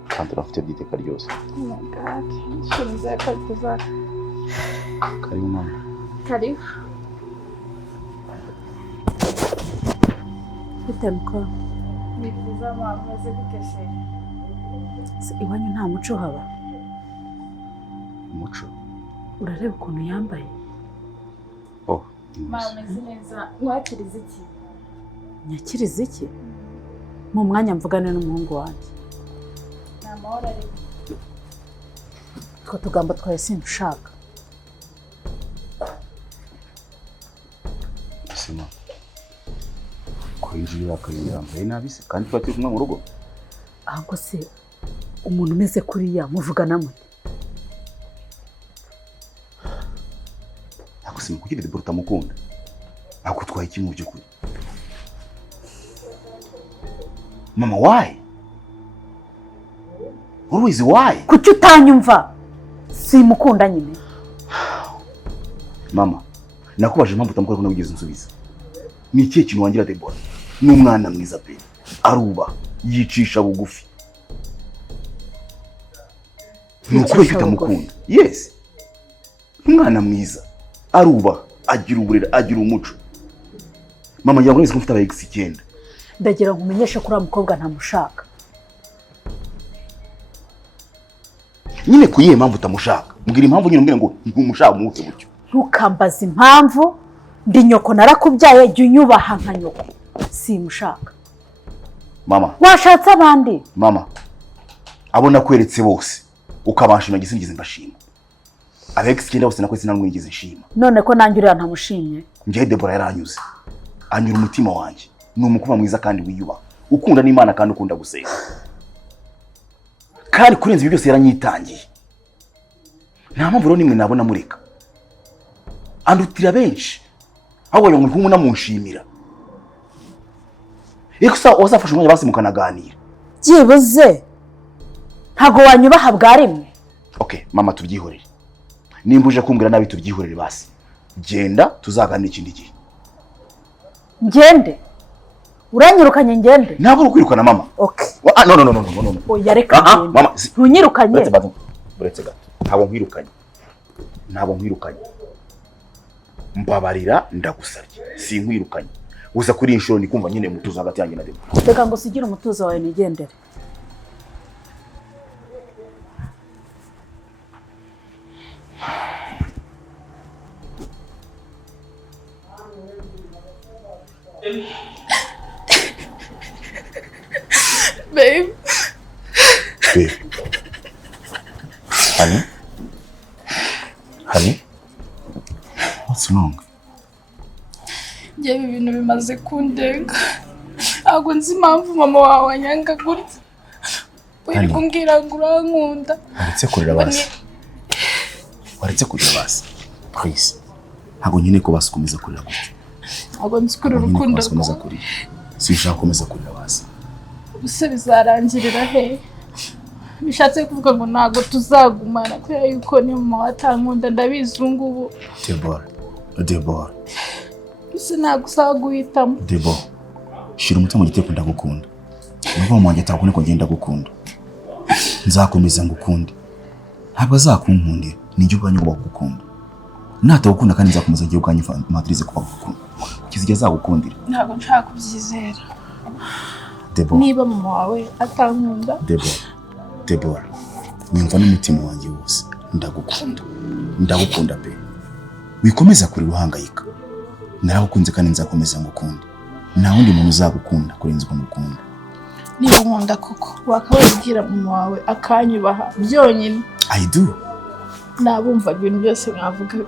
kandi urafite byiteka ryose. Oh my God. Nshimiza ko tuza. Karibu mama. Karibu. Bitemko. Nifuza mama maze guteshe. Iwanyu nta muco haba. Umuco. Urareba ukuntu yambaye. Oh. Mama meze neza. Mwakiriza iki? Nyakiriza iki? Mu mwanya mvugane n'umuhungu wanjye. Nta mahoro ari. Two tugamba twaye sindushaka. Sima. Ko injira akayambaye nabi se kandi twati kumwe mu rugo. Ahubwo se umuntu umeze kuriya muvugana mwe. Akusima kuki Deborah utamukunda? Akutwaye iki mu byukuri? Mama, why? Always why? Kuki utanyumva? Simukunda nyine. Mama, nakubaje impamvu utamukora ko nabigeze nsubiza. Ni ikihe kintu wangira Deborah? Ni umwana mwiza pe. Aruba, yicisha bugufi. Nuko utamukunda. Yes. Umwana mwiza. Aruba, agira uburere, agira umuco. Mama, ngira ngo nzi ko mfite abayex 9. Ndagira ngo umenyeshe kuri mukobwa ntamushaka. Nyine kuyihe impamvu utamushaka? Mbwira impamvu nyine ngo ntumushaka muhe gutyo. Ntukambaza impamvu ndi nyoko narakubyaye jya unyubaha nka nyoko. Simushaka. Mama. Washatse abandi? Mama. Abo nakweretse bose ukabashima gisingize mbashima. Abex 9 bose nakwese namwigeze nshima. None ko nanjye uriya ntamushimye. Ngiye Deborah yaranyuze. Anyura umutima wanjye. Ni umukuba mwiza kandi wiyubaha. Ukunda n'Imana kandi ukunda gusenga. Kandi kurenza ibyo byose yaranyitangiye. Nta mpamvu rero nimwe nabona mureka. Andutira benshi. Aho ngo nkumu namunshimira. Ikusa wazafasha umwanya basi mukanaganira. Byibuze. Ntago wanyubaha bwa rimwe. Okay, mama tubyihorere. Nimbuje kumbwira nabi tubyihorere basi. Genda tuzaganira ikindi gihe. Ngende. Uranyirukanye ngende? Ntabwo ukwirukana mama. Okay. No. Oya reka ngende. Mama, ntunyirukanye. Buretse gato. Ntabwo nkwirukanye. Mbabarira ndagusabye. Sinkwirukanye. Uza kuri inshuro nikumva nyine mutuzo hagati yanjye na Deborah. Reka ngo sigire umutuzo wawe nigendere. Babe. Honey? What's wrong? Njyewe ibintu bimaze kundenga. ntabwo nzi impamvu mama wawe anyanga gutya uri kumbwira ngo urankunda waretse kurira basi please ntabwo nyine ko basukomeza kurira gutya ntabwo nzi ko urukundo sinshaka gukomeza kurira basi ubuse bizarangirira he bishatse kuvuga ngo ntabwo tuzagumana kubera yuko ni mama watankunda ndabizi ngubu Deborah ubuse ntabwo usaba guhitamo Deborah shira umutima mu giteko ndagukunda nubwo mama wanjye atakubona ko ngenda gukunda nzakomeza ngukunda ntabwo azakunkundira ninjye ubwanyu ngo bagukunda natagukunda kandi nzakomeza ngiye ubwanyu matrize kuba gukunda kizijya azagukundira ntabwo nshaka kubyizera Deborah niba mama wawe atankunda Deborah nyumva n'umutima wanjye wose ndagukunda pe wikomeza kuri ruhangayika naragukunze kandi nzakomeza ngukunda nta wundi muntu uzagukunda kurenza uko ngukunda niba unkunda koko wakababwira mama wawe akanyubaha byonyine I do nabumva ibintu byose mwavugaga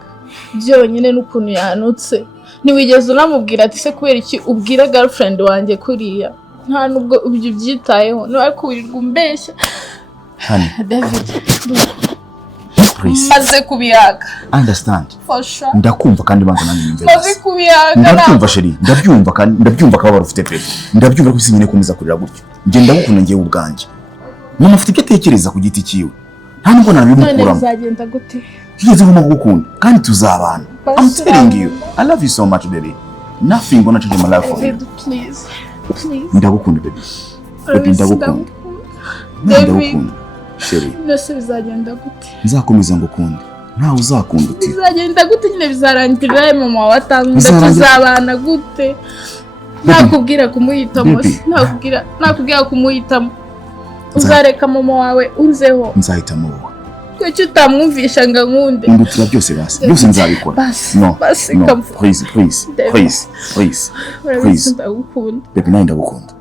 byonyine n'ukuntu yanutse ntiwigeze unamubwira ati se kubera iki ubwira girlfriend wanjye kuriya nta nubwo ibyo byitayeho niba kubirirwa umbeshya David maze kubiyaga understand fasha ndakumva kandi banza nanjye nyumve maze kubiyaga ndabyumva Cherie ndabyumva kababara ufite pe ndabyumva ko isinyine komeza kurira gutyo nge ndagukunda ngiye ubwanjye mama afite icyo atekereza ku giti cyiwe nta nubwo nabimukuramo bizagenda gute yigeze ngoma gukunda kandi tuzabana I'm telling you I love you so much baby nothing gonna change my life for you please ndagukunda baby ndagukunda Cherie nose bizagenda gute nzakomeza ngukunda ntawe uzakunda uti bizagenda gute nyine bizarangirira mama wawe atankunda tuzabana gute nakubwira kumuhitamo nakubwira kumuhitamo uzareka mama wawe unzeho nzahitamo wowe kuki utamwumvisha ngo nkunde indutira byose basi byose nzabikora no please ndagukunda baby nawe ndagukunda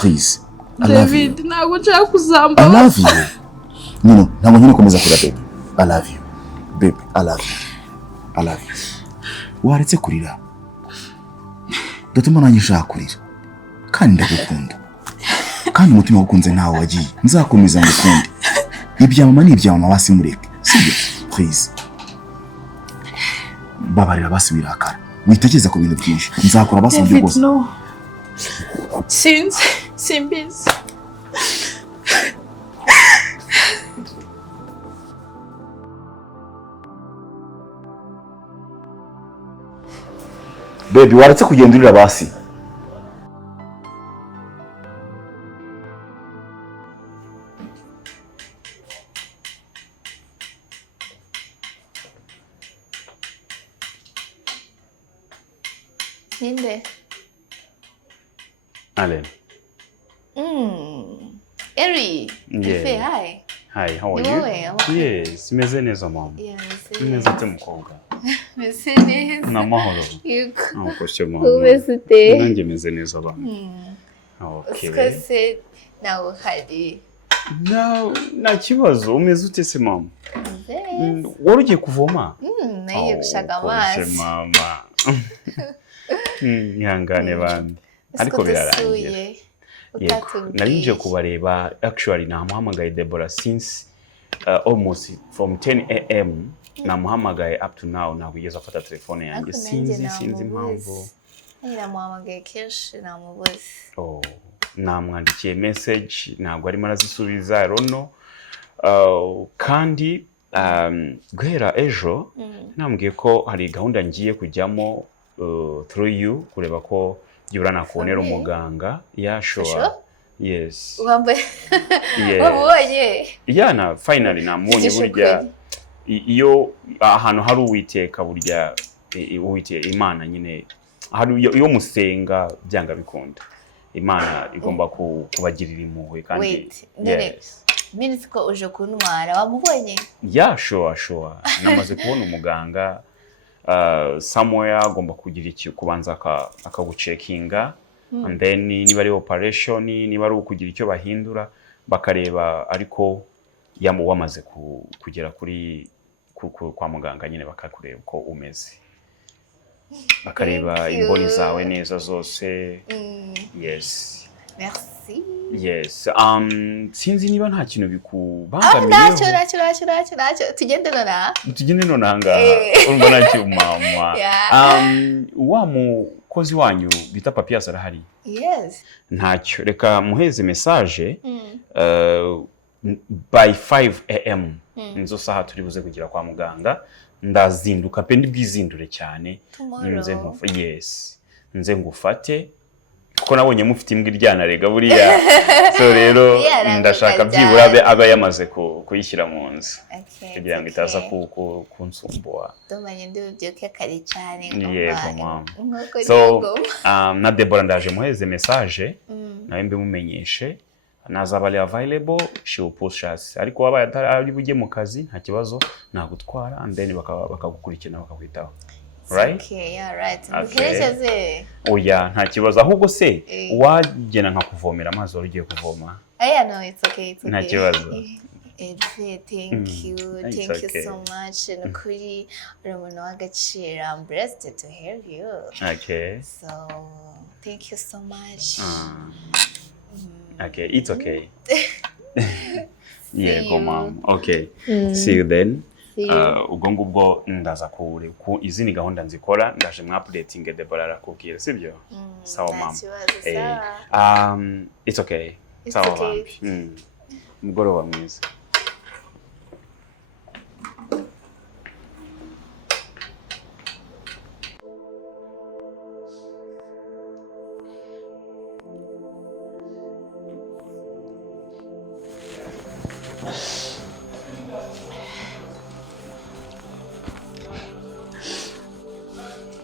please David ntabwo nshaka kuzamba I love you ntabwo nyine komeza kura baby I love you baby I love you waretse kurira datuma nanjye nshaka kurira kandi ndagukunda kandi umutima wakunze ntawe wagiye nzakomeza ngukunda ibya mama ni ibya mama basi mureke sibyo please babarira basi wirakara witekereza ku bintu byinshi nzakora basi uburyo bwose simbizi baby waretse kugenda urira basi Ninde? Allen. Eri. Yeah. Hi. Hi, how are you? Yes, meze neza mama. Yeah, meze te mukobwa. Meze neza. Namahoro. Yego. Ukoshe mama. Meze te. Nanjye meze neza bana. Okay. Skase nawe hari. Na kibazo umeze ute se mama? Wari ugiye kuvoma? Nagiye gushaka amazi. Ukoshe mama. Ihangane bandi. Ariko birarangiye. Nari nje kubareba actually namuhamagaye Deborah since almost from 10 AM namuhamagaye up to now ntabwo yigeze afata telefone yanjye sinzi impamvu namuhamagaye kenshi namubuze namwandikiye message ntabwo arimo arazisubiza rono kandi guhera ejo nambwiye ko hari gahunda ngiye kujyamo through you kureba ko Jura nakubonera umuganga sure yes wabonye na finally namunye burya iyo ahantu hari uwiteka burya uwiteka Imana nyine hari iyo musenga byanga bikunda Imana igomba kubagirira impuhwe kandi yes means ko uje kuntwara wamubonye sure namaze kubona umuganga somewhere agomba kugira iki kubanza akagucekinga and then niba ari operation niba ari ukugira icyo bahindura bakareba ariko wamaze kugera kuri kwa muganga nyine bakakureba uko umeze bakareba imboni zawe neza zose. Yes. Merci. Yes. Sinzi niba nta kintu bikubangamiyeho. Nacyo. Tugende nona ngaha. Urumva nacyo mama. Wa mukozi wanyu bita Papias arahari? Yes. Ntacyo. Reka muheze message. By 5 am. Nizo saha turi buze kugira kwa muganga. Ndazinduka pe ndibwizindure cyane. Nze ngufate. Kuko nabonye mufite imbwa iryana rega buriya. So rero ndashaka byibura aba yamaze kuyishyira mu nzu. Kugira ngo itaza kunsumbuwa. Domanye ndubyuke kare cyane. Yego mama. So na Deborah ndaje muheze message. Nawe mbimumenyeshe. Nazaba ali available, she will post us. Ariko wabaye atari bujye mu kazi nta kibazo nagutwara and then bakagukurikirana bakakwitaho. Right? Okay, yeah, right. Nduhereje. Oya nta kibazo ahubwo se wagena nka kuvomera amazi ugiye kuvoma. No, it's okay. Nta kibazo. Thank you so much. Nukuri uri umuntu w'agaciro. I'm blessed to hear you. Okay. So, thank you so much. Okay, it's okay. Yeah, go mom. Okay. See you then. Ubwo ngubwo ndaza kure ku izini gahunda nzikora ndaje mwa updating Deborah arakubwira sibyo? Sawa mom. It's okay. Sawa mom. Mugoroba mwiza.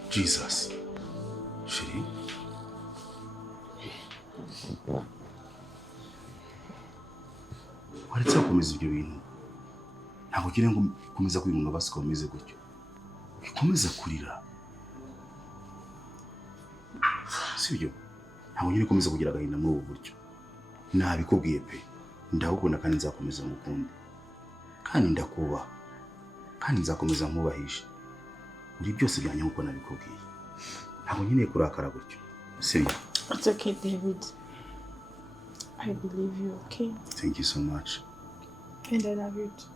Jesus. Cherie. Waretse gukomeza ibyo bintu. Ntabwo kire ngo ukomeza kwinunga basuka umeze gutyo. Ukomeza kurira. Sibyo. Ntabwo nyine ukomeza kugira agahinda muri ubu buryo. Nabikubwiye pe. Ndagukunda kandi nzakomeza ngukunda. Kandi ndakubaha. Kandi nzakomeza nkubahisha. Uri byose byanye nkuko nabikubwiye. Ntabwo nyine kurakara gutyo. Sibyo. It's okay, David. I believe you, okay? Thank you so much. And I love you too.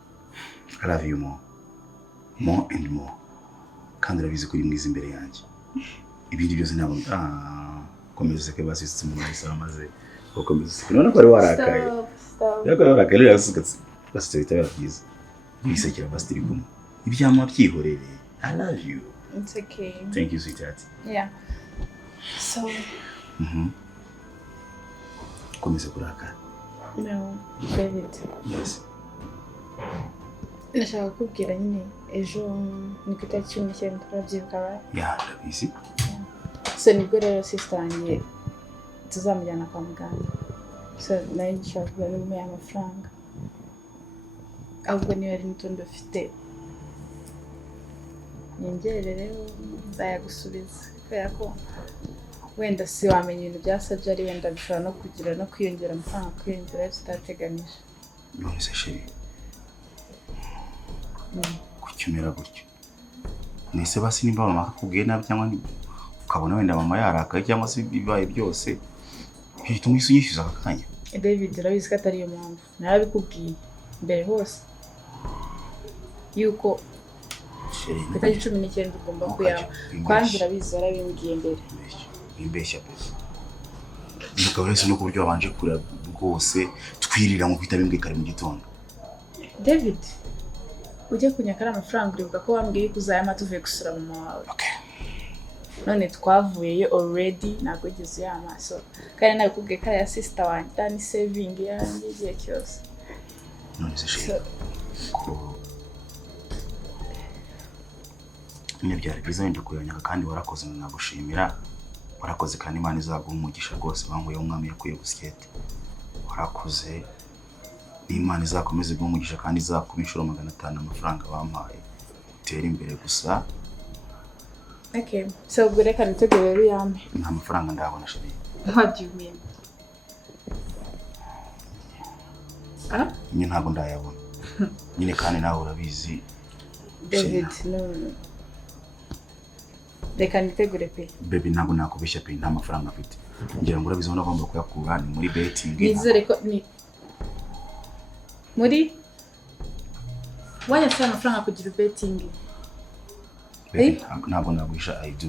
I love you more. More and more. Kandi urabizi kuri mwiza imbere yanjye. Ibindi byose ntabwo komeza seke basitse mu mahisa amaze. Ukomeza seke. None ko ari warakaye. Stop. Yako warakaye yasukatse. Basitse bitaba byiza. Bisekera basitiri kumwe. Ibyama byihorere. I love you. It's okay. Thank you, sweetheart. Yeah. So. Komeza kurakara. No, David. Yes. Nashaka kukubwira nyine ejo ni ku itariki 19 turabyibuka right? Yeah, ndabizi. So nibwo rero sister wanjye tuzamujyana kwa muganga. So nayo nshaka kubona amafaranga. Ahubwo niba ari n'utundi ufite nyongere rero nzayagusubiza kubera ko wenda si wamenya ibintu bya surgery wenda bishobora no kugira no kwiyongera amafaranga kwiyongera tutateganije. None se Cherie. Kucyumira gutyo. Nese basi nimba mama akakubwiye nabi cyangwa ukabona wenda mama yarakaye cyangwa se bibaye byose. Hituma yishyuza akanya. David urabizi ko atari yo mpamvu. Narabikubwiye mbere hose. Yuko Cherie. Kuri 19 ugomba kuyaba. Kwanza urabizi warabimbwiye mbere. Imbeshya pe. Nikaburese no kubyo wabanje kura rwose twirira mu kwita bimbwe kare mu gitondo. David ujye kunyakara amafaranga uribuka ko wambwiye kuzayama tuvuye gusura mama wawe. Okay. None twavuyeyo already ntabwo igeze yamaso. Kandi nabikubwiye ko ya sister wanjye dani saving yanjye igihe cyose. None se Cherie. Ni byari byiza wenda kuyonyaka kandi warakoze nagushimira. Warakoze kandi Imana izaguha umugisha rwose banguye umwami yakuye buskete. Warakoze n'Imana izakomeze guha umugisha kandi izakuba inshuro 500 amafaranga bampaye. Utera imbere gusa. Okay. So gureka nitegure rero yame. Nta mafaranga ndabona Cherie. What do you mean? Nyine ntabwo ndayabona. Nyine kandi nawe urabizi. David, no. reka nitegure pe. Baby ntabwo nakubeshya pe nta mafaranga afite. Ngira ngo urabizi ubona agomba kuyakura ni muri betting. Nizere ko ni muri wanyatse amafaranga kugira betting. Ntabwo naguhisha I do.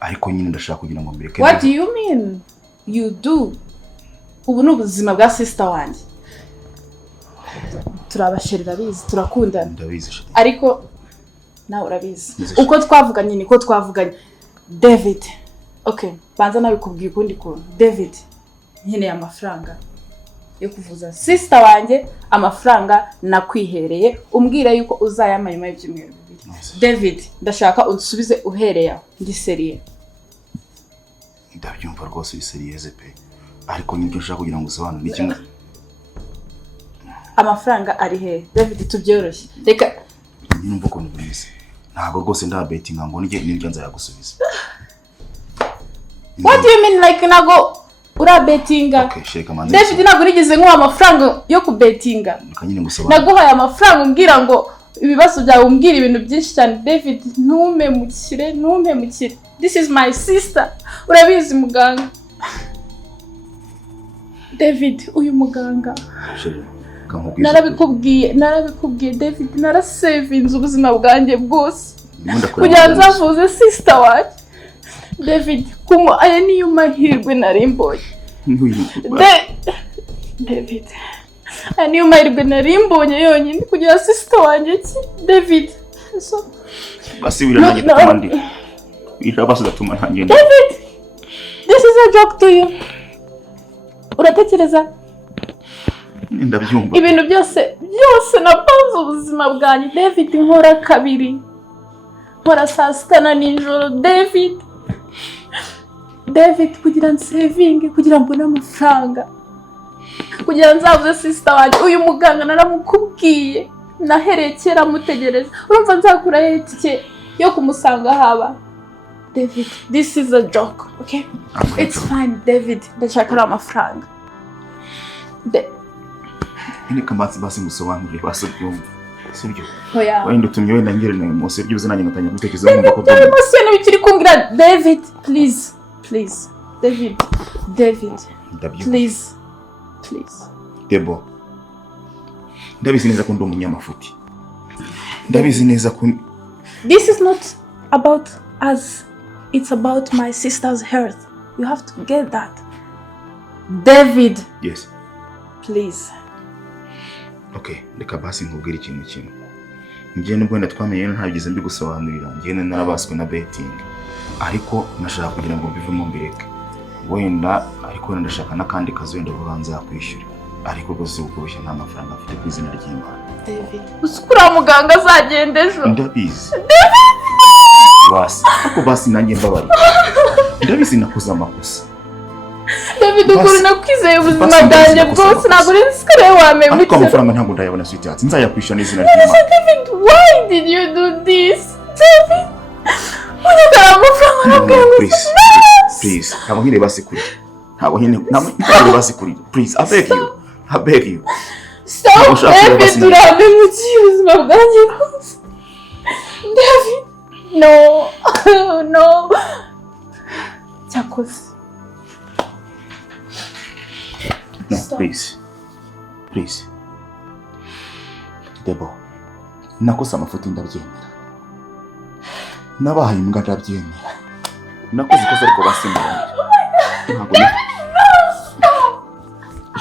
Ariko nyine ndashaka kugira ngo mbireke. What do you mean? You do? Ubu ni ubuzima bwa sister wanjye. Turabasherera bizi turakundana. Ndabizi. Ariko nawe urabizi. Uko twavuganye niko twavuganye. David. Okay, banza nabikubwiye ukundi kuntu. David, nkeneye amafaranga yo kuvuza sister wanjye, amafaranga nakwihereye umbwira yuko uzayama nyuma y'ibyumweru bibiri. David, ndashaka unsubize uhereye aho. Ndi seriye. Ndabyumva rwose serieze pe. Ariko nyine nshaka kugira ngo usobanure kimwe. Amafaranga ari he? David, tubyoroshye. Reka nyumva ko nubise. Ntabwo rwose nda betting ngo niryo nzayagusubiza. What do you mean like nago ura bettinga? Okay, sheka manzi. David ntabwo nigeze nk'uwa amafaranga yo ku bettinga. Nyine ngusobanura. Naguhaye amafaranga umbwira ngo ibibazo byawe umbwira ibintu byinshi cyane. David, ntumpemukire. This is my sister. Urabizi muganga. David, uyu muganga. Cherie, narabikubwiye David, narasavinze ubuzima bwanjye bwose. Kugira nzavuze sister wacu. David, kumo aya niyo mahirwe narimboye. David, aya niyo mahirwe narimbonye yonyine kugira sister wanjye ki. David, so basi wira nanjye tamandi. Wira basi datuma ntanjye. David, this is a joke to you. Uratekereza? Ndabyumva. Ibintu byose napanze ubuzima bwanjye. David, nkora kabiri. Nkora saa sita na nijoro. David, kugira nsaving, kugira mbone amafaranga, kugira nzavuze sister wanjye. Uyu muganga naramukubwiye, naherekera mutegereza. Urumva nzakura itike yo kumusanga haba. David, this is a joke, okay? It's fine, David. Ndashaka amafaranga. Ine kamatsi basi musobanurire basobyumva. Sibyo. Hoya. Wenda utumye wenda ngire na mose byuze nanjye ngatanya gutekereza ngomba ko. Mose n'ibikiri kumbwira. David, please. David. Please. Deborah. Ndabizi neza ko ndi umunyamafuti. Ndabizi neza ko This is not about us. It's about my sister's health. You have to get that. David. Yes. Please. Okay, reka basi nkubwire ikintu kimwe. Ngiye nubwo twamenye ntabyize mbigusobanurira. Ngiye narabaswe na betting. Ariko nashaka kugira ngo mbivemo mbireke. Wenda ariko ndashaka nakandi kazi wenda bubanza yakwishyura. Ariko rwose ukubeshya nta mafaranga afite ku izina ry'Imana. David, usukura muganga azagenda ejo. Ndabizi. Basi nanjye mbabari. Ndabizi nakoze amakosa. David, ukuri nakwizeye ubuzima bwanjye bwose, ntabwo uri nsikare wamemukira. Ariko amafaranga ntabwo ndayabona sweetheart. Nzayakwishyura n'izina ry'Imana. David, why did you do this? David, please. Ntabwo nyine basi kuri. Please, I beg you. Stop, David, uramemukira ubuzima bwanjye bwose. David, no. Cyakoze. No, please. Deborah, nakoze amafuti ndabyemera. Nabahaye imbwa ndabyemera. Nakoze ikosa ariko basimbarira. Ntabwo ni.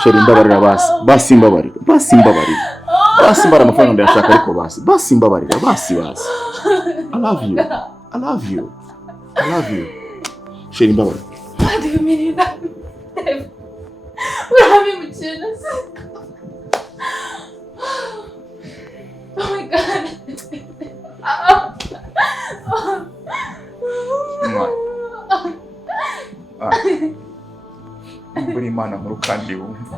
Cherie, mbabarira basimbarira. Basimbara amafaranga ndashaka ariko basimbarira. I love you. Cherie, mbabarira. What do you mean that? Uramemukira. Oh my God. Buri Imana mu rukandi wumva.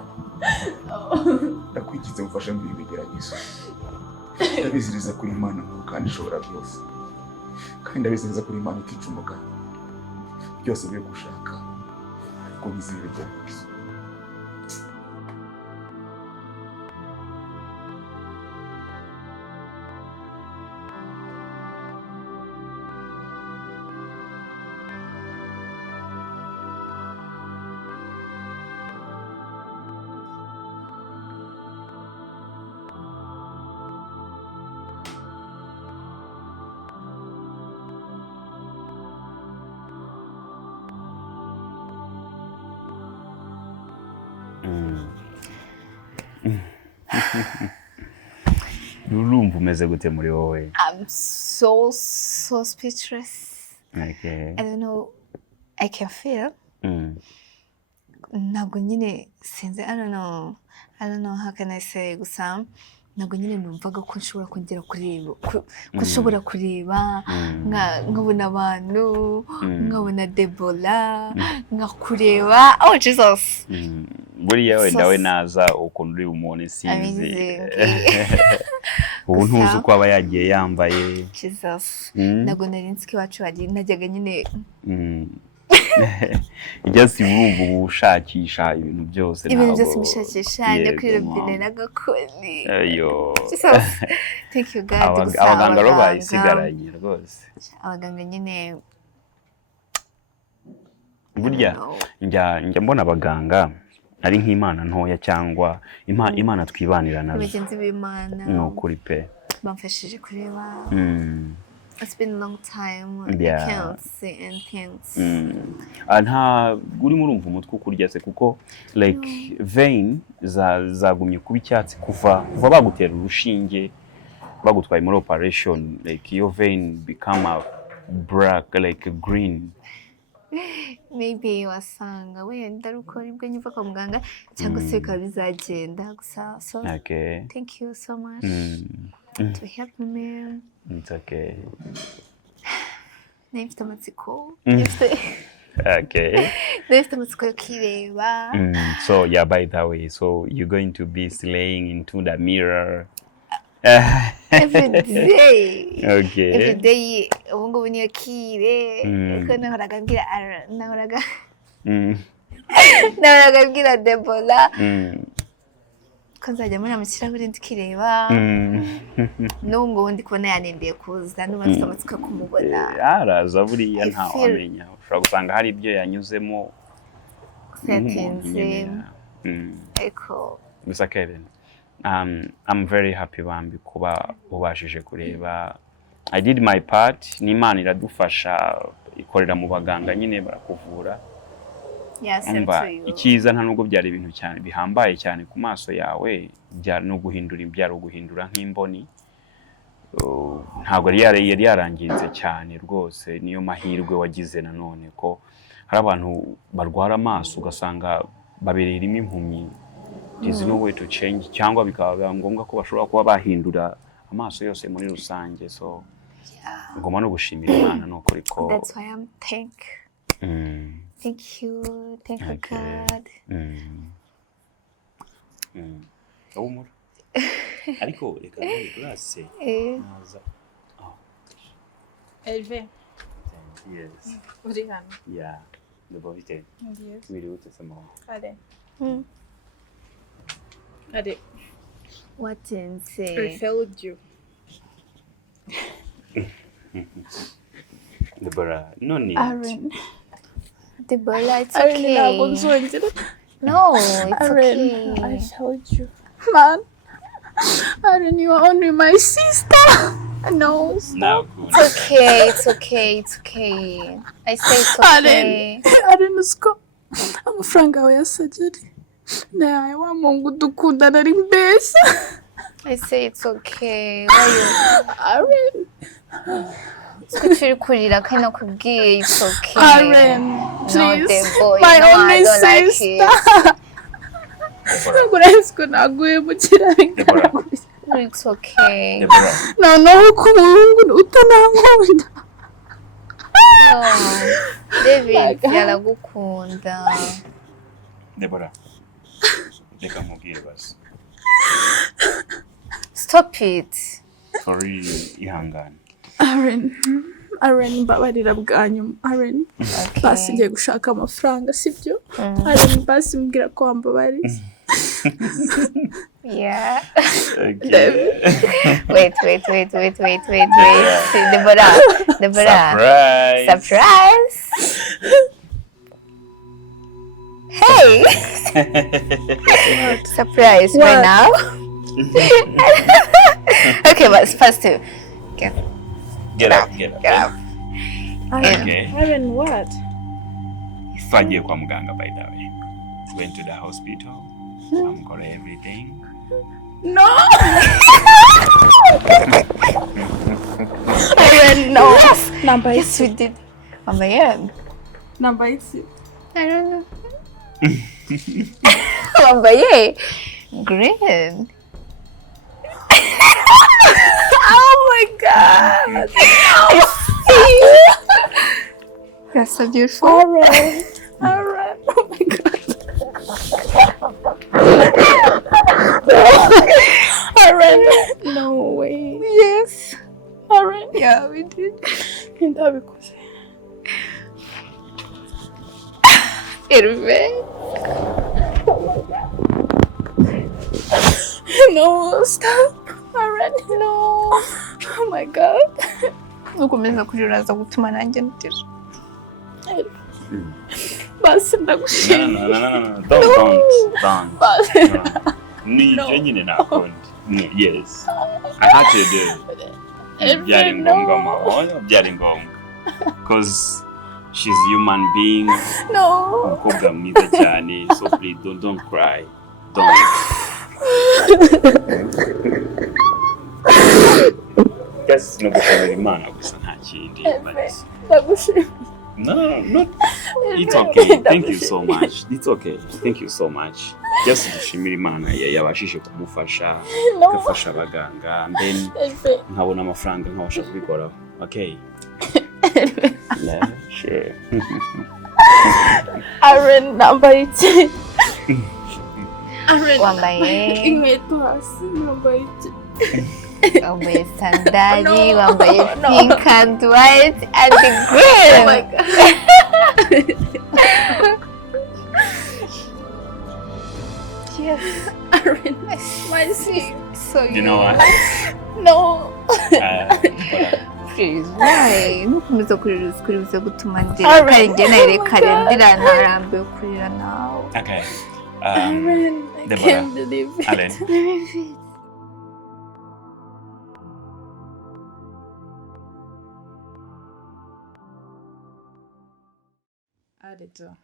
Ndakwigize mfasha muri ibigeragezo. Ndabiziriza kuri Imana mu rukandi ishobora byose. Kandi ndabiziriza kuri Imana itica umugabo. Byose byo gushaka ko bizibigeragezo. Urumva umeze gute muri wowe? I'm so speechless. Okay. I don't know. I can feel. Ntabwo nyine sinzi. I don't know how can I say gusa ntabwo nyine numvaga ko nshobora kongera kureba ko nshobora kureba nkabona abantu nkabona Deborah nkakureba. Oh Jesus. Buriya wenda we naza ukuntu uri umuntu sinzi. Ubu ntuzi uko aba yagiye yambaye. Jesus. Ntabwo nari nzi ko iwacu najyaga nyine just urumva ubushakisha ibintu byose ibintu byose bishakisha no kuri robine n'agakoni. Ayo. Thank you God. Abaganga ro bayisigaranye rwose. Abaganga nyine burya njya mbona abaganga ari nk'Imana ntoya cyangwa Imana twibanira nazo. Abagenzi b'Imana. No kuri pe. Bamfashije kureba. It's been a long time. Yeah. I can't say anything. Nta uri murumva umutwe ukurya se kuko like vein zagumye kuba icyatsi kuva bagutera urushinge bagutwaye muri operation, like your vein become a black, like a green. Maybe wasanga wenda ruko ribwe nyuva kwa muganga cyangwa se bikaba bizagenda gusa. So Okay. Thank you so much to help me. It's okay. Nifite amatsiko. Okay. Nifite amatsiko yo kireba. So yeah, by the way, so you're going to be slaying into the mirror Every day. Okay. Every day ubu ngubu niyo kire. Ko nahoraga mbwira Deborah ko nzajya muri amakirahuri ndikireba. N'ubu ndi kubona yanendeye kuza n'ubu mfite amatsiko yo kumubona. Araza buriya nta wamenya. Ushobora gusanga hari ibyo yanyuzemo. Setinze. Eko. Gusa Kevin, I'm very happy bambi kuba ubashije kureba. I did my part. N'Imana iradufasha ikorera mu baganga nyine barakuvura. Yes, ikiza nta nubwo byari ibintu cyane bihambaye cyane ku maso yawe, byari no guhindura imbyaro, guhindura nk'imboni. Ntabwo yari yarangiritse cyane rwose. Niyo mahirwe wagize nanone ko hari abantu barwara amaso ugasanga babereye rimwe impumyi. There's no way to change, cyangwa bikaba ngombwa ko bashobora kuba bahindura amaso yose muri rusange. So ngoma no gushimira Imana nuko riko. That's why I'm Thank you God. Umur. Ariko reka glace. Naza. Elve. Yes. Uri hano. Yeah. Ndabafite. Yes. Wirute sama. Ale. Ale. What in I say? failed you. Deborah, no need. Aaron. Deborah, it's Aaron, okay. No, it's Aaron, okay. I failed you. Man. Aaron, you are only my sister. No. Now It's okay. I say it's okay. Aaron, usko. Amafaranga yawe ya surgery. Naye wa Mungu dukundana ari mbese. I say it's okay. Why you? Aaron. Sikuchiri kurira kandi nakubwiye it's okay. Aaron, please. Deborah, My no, only I don't like sister. Agurisha naguye mu kiraro. It's okay. Deborah. Noneho ko Mungu utanankunda. No. David yaragukunda. Deborah. Reka mubwire basi. Stop it. Sorry, ihangane. Aaron, mbabarira bwanyu. Aaron, Okay. basi ngiye gushaka amafaranga sibyo? Aaron, basi mbwira ko wambabariza. Yeah. Okay. Wait. Deborah. Surprise. Hey. Surprise What? right now. Okay, but it's first to Get up. Okay. Aaron, what? Twagiye kwa muganga by the way. Went to the hospital. Bamukoreye everything. No. Aaron, no. Yes. Number Yes, we did. Mama, Number 8. I don't know. Mama, green. Oh my God. You're so beautiful. Alright. Oh my God. Alright. No way. Yes. Alright. Yeah, we did. Ndabikoze. Irve. No, stop. Alright. No. Oh my God. Ukomeza kurira za gutuma nanjye ntira. Basi ndagushimira. No. Don't. Basi. Nije nyine nakundi. Yes. I had to do. Byari ngombwa mama. Byari ngombwa. Because she's a human being. No. Umukobwa mwiza cyane. So please don't cry. Don't. Just no gushimira Imana gusa nta kindi. Ndagushimira. No. It's okay. Thank you so much. It's okay. Thank you so much. Just gushimira Imana yabashije kumufasha, gufasha abaganga, and then nkabona amafaranga nkabasha kubikoraho. Okay. Yeah, sure. Aaron nambaye iki? Aaron Wambaye inkweto hasi nambaye iki? wambaye sandali, wambaye pink and white and green. Oh my God. Yes. Aaron, my sis. So You know what? No. Please, why? Nukomeza kurira gutuma ndira. Kare njye narekare ndira narambiwe kurira nawe. Okay. Aaron, I Deborah. can't believe it. Allen. Areto.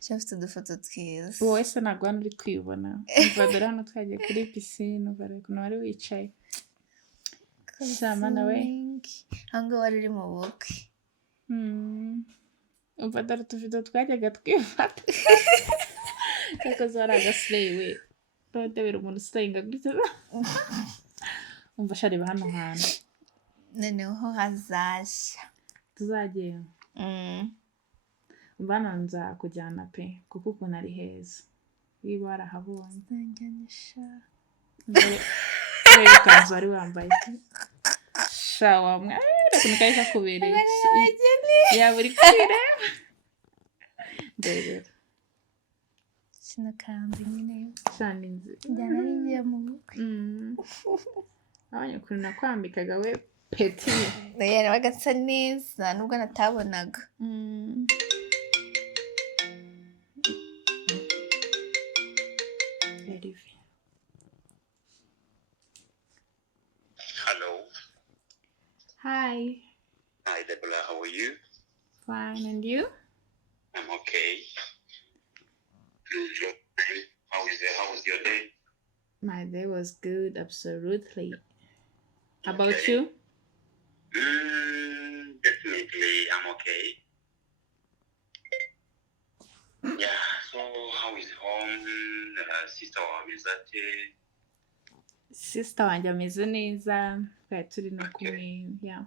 Just udufoto twiza. Wowe se ntabwo hano uri kwibona. Umva dore hano twagiye kuri pisine, umva rero ukuntu wari wicaye. Sama nawe. Hanga wari uri mu bukwe. Umva dore utuvido twajyaga twifata. Cyakoze wari agasireyi we. Ndabera umuntu usitayinga gutya. Umva shareba hano hantu. Noneho hazashya. Tuzagiye. Umva hano nzakujyana pe kuko ukuntu ari heza. Wiba warahabonye. Nzanjyanisha. Reba ikanzu wari wambaye. Shawa mwe. Ukuntu kari kakubereye. Yaba uri kwireba. Ndebera. Sinakanze nyine. Shaninze. Njyana ngiye mu bukwe. Abanye ukuntu nakwambikaga we peti. Yari bagasa neza nubwo natabonaga. Hello. Hi. Hi, Deborah. How are you? Fine, and you? I'm okay. How was your day? My day was good, absolutely. How about Okay. you? Definitely, I'm okay. Yeah. So, how is home? Sister, is that? Sister wanjye ameze neza, twari turi no kumwe, yeah.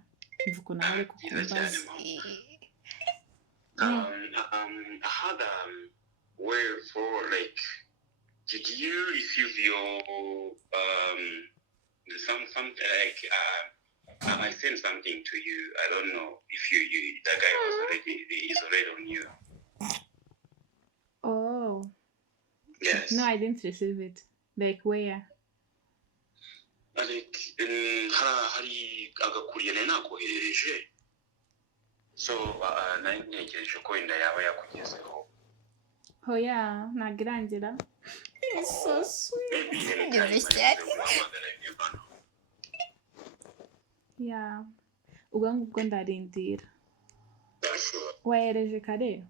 Mvuga ukuntu ari kukumbaza. I had word for like, did you receive your some like I sent something to you. I don't know if you that guy is already on you. Oh. Yes. No, I didn't receive it. Like where? Like hari agakuriye nari nakoherereje. So nari ntegereje ko wenda yaba yakugezeho. Oh yeah, ntabwo irangira. It's so sweet. Yeah. Ubwo ngubwo ndarindira. Wahereje kare?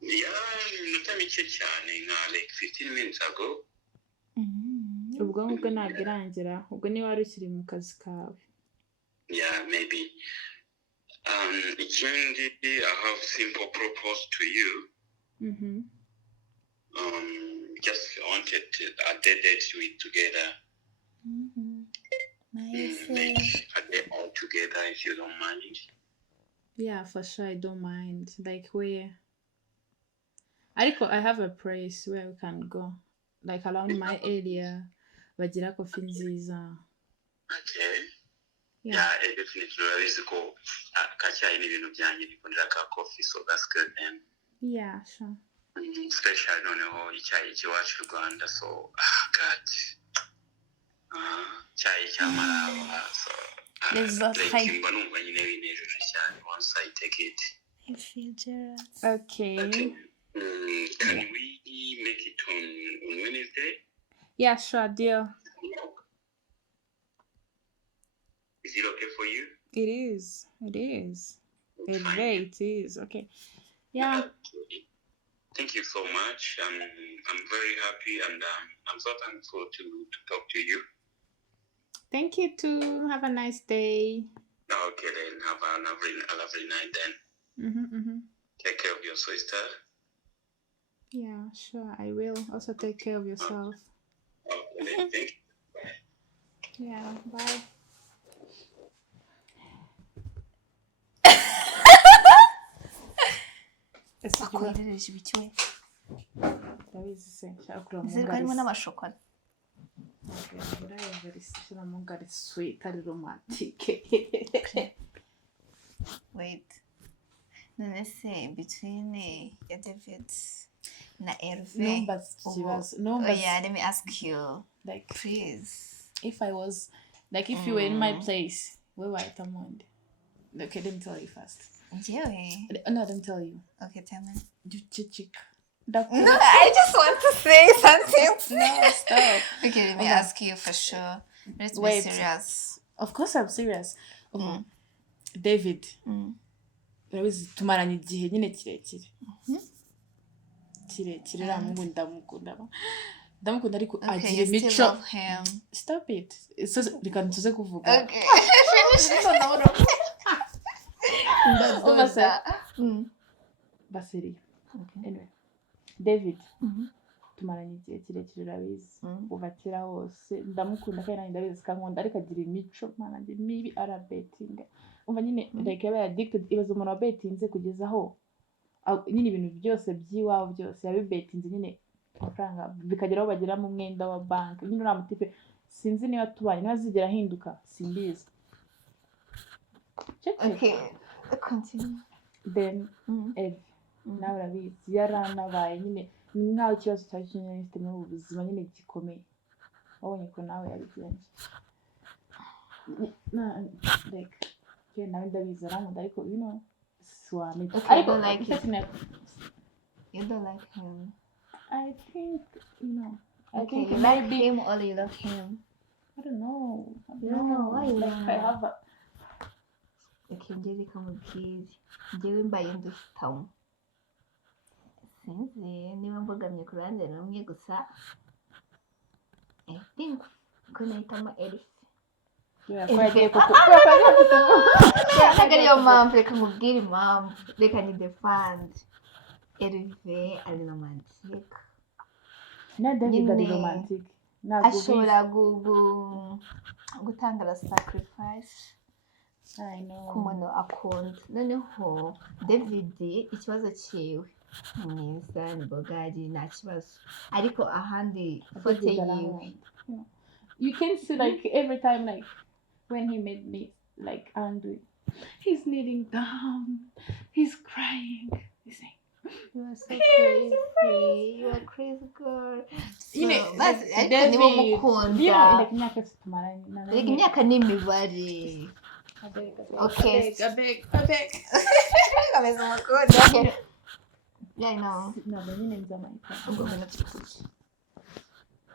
Yeah, iminota mike cyane nka like 15 minutes ago. ubwo ngubwo ntabwo irangira ubwo niba wari ukiri mu kazi kawe. Yeah, maybe. Ikindi, I have simple propose to you. Just wanted a date we together. Nice. Like a day all together, if you don't mind. Yeah, for sure, I don't mind. Like where? Ariko I have a place where we can go. Like around my area. Bagira coffee nziza. Okay. Yeah. Definitely. Urabizi ko kacyayi n'ibintu byanjye bikundira ka coffee, so that's good then. Yeah, sure. Especially noneho icyayi cy'iwacu Rwanda, so God. Icyayi cy'amarawa, so like mba numva nyine binejeje cyane once I take it. I feel jealous. Okay. Can we make it on Wednesday? Yeah, sure, deal. Is it okay for you? It is. It is. It is. Okay. Yeah. Thank you so much. I'm very happy and I'm so thankful to talk to you. Thank you too. Have a nice day. Okay then. Have a lovely night then. Take care of your sister. Yeah, sure. I will. Also take care of yourself. Okay, thank you. Yeah, bye. Akoherereje ibiki we? Ndabizi se nshaka kureba Ese harimo n'amashokora. Sweet, ari romantic. Wait. None se between ya David na Hervé. No, oh yeah, let me ask you. Like, please. If I was, like, if you were in my place, where were Itumye? Okay, let me tell you first. No, let me tell you. Okay, tell me. Chick. No, I just want to say something. No, stop. Okay, let me ask you for sure. Let's be serious. Of course I'm serious. David. Urabizi tumaranye igihe nyine kirekire. Kirekire ramungu ndamukunda ariko agira imico. Stop it. Reka ntuze kuvuga. Okay. Finish it. Basiri. Anyway. David. Tumaranye igihe kirekire urabizi. Kuva kera hose ndamukunda kandi ndabizi kankunda ariko agira imico mananje mibi arabetinga. Umva nyine like yabaye addicted ibaza umuntu wabetinze kugeza aho nyine ibintu byose by'iwabo byose yabibetinze nyine amafaranga bikageraho bagira mu mwenda wa bank nyine uriya mutipe sinzi niba tubanye niba zigera ahinduka simbizi. Okay, continue. Then nawe urabizi yaranabaye nyine nkaho ikibazo cya kinyarwanda mu buzima nyine gikomeye wabonye ko nawe yabigenje like nawe ndabizi arankunda ariko swami I don't like him. You don't like him. I think I Okay, think you like him or you love him? I don't know. Why like I have a okay, njyewe kamubwire njyewe mbaye ndufitamo sinzi niba mbogamye ku ruhande rumwe gusa I think ko nahitamo Elif. Ntabwo ariyo mpamvu reka nkubwire impamvu reka ni defend Hervé ari romantic na David ari romantic ashobora gutanga la sacrifice ku muntu akunda. Noneho David ikibazo cyiwe mwiza ni bogari nta kibazo ariko ahandi fote yiwe you can see like every time like when he made me like angry he's kneeling down, he's crying, he's saying you are so crazy, you are crazy girl. David like imyaka n'imibare. Okay. Abeg. Kameze makuru. Yeah, I know. No, but you need some I'm going to put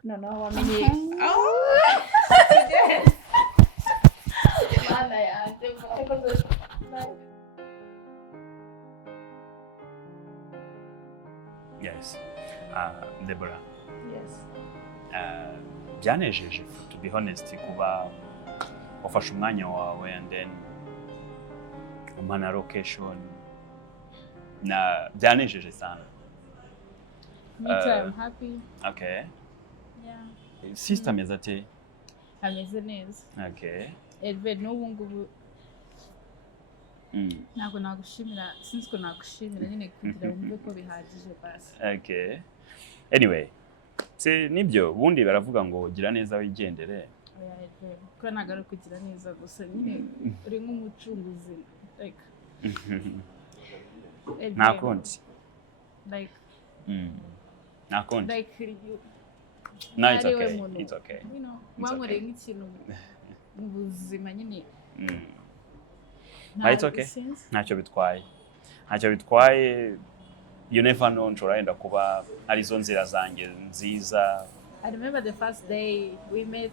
No, I mean Yes. Deborah. Yes. byanejeje to be honest kuba wafashe umwanya wawe and then umana location na byanejeje sana. Me too, I'm happy. Okay. Yeah. Sister mezate. Ameze neza. Okay. Elve n'ubu ngubu ntabwo nagushimira, sinzi ko nagushimira nyine kugira wumve ko bihagije basi. Okay. Anyway, nibyo ubundi baravuga ngo gira neza wigendere. Ko nagara kugira neza gusa nyine uri nk'umucunguzi like nakundi like nakundi like you. No, it's okay. It's okay. You know, wankoreye nk'ikintu mu buzima nyine. It's okay. Ntacyo bitwaye. You never know, nshobora kuba arizo nzira zanjye nziza. I remember the first day we met.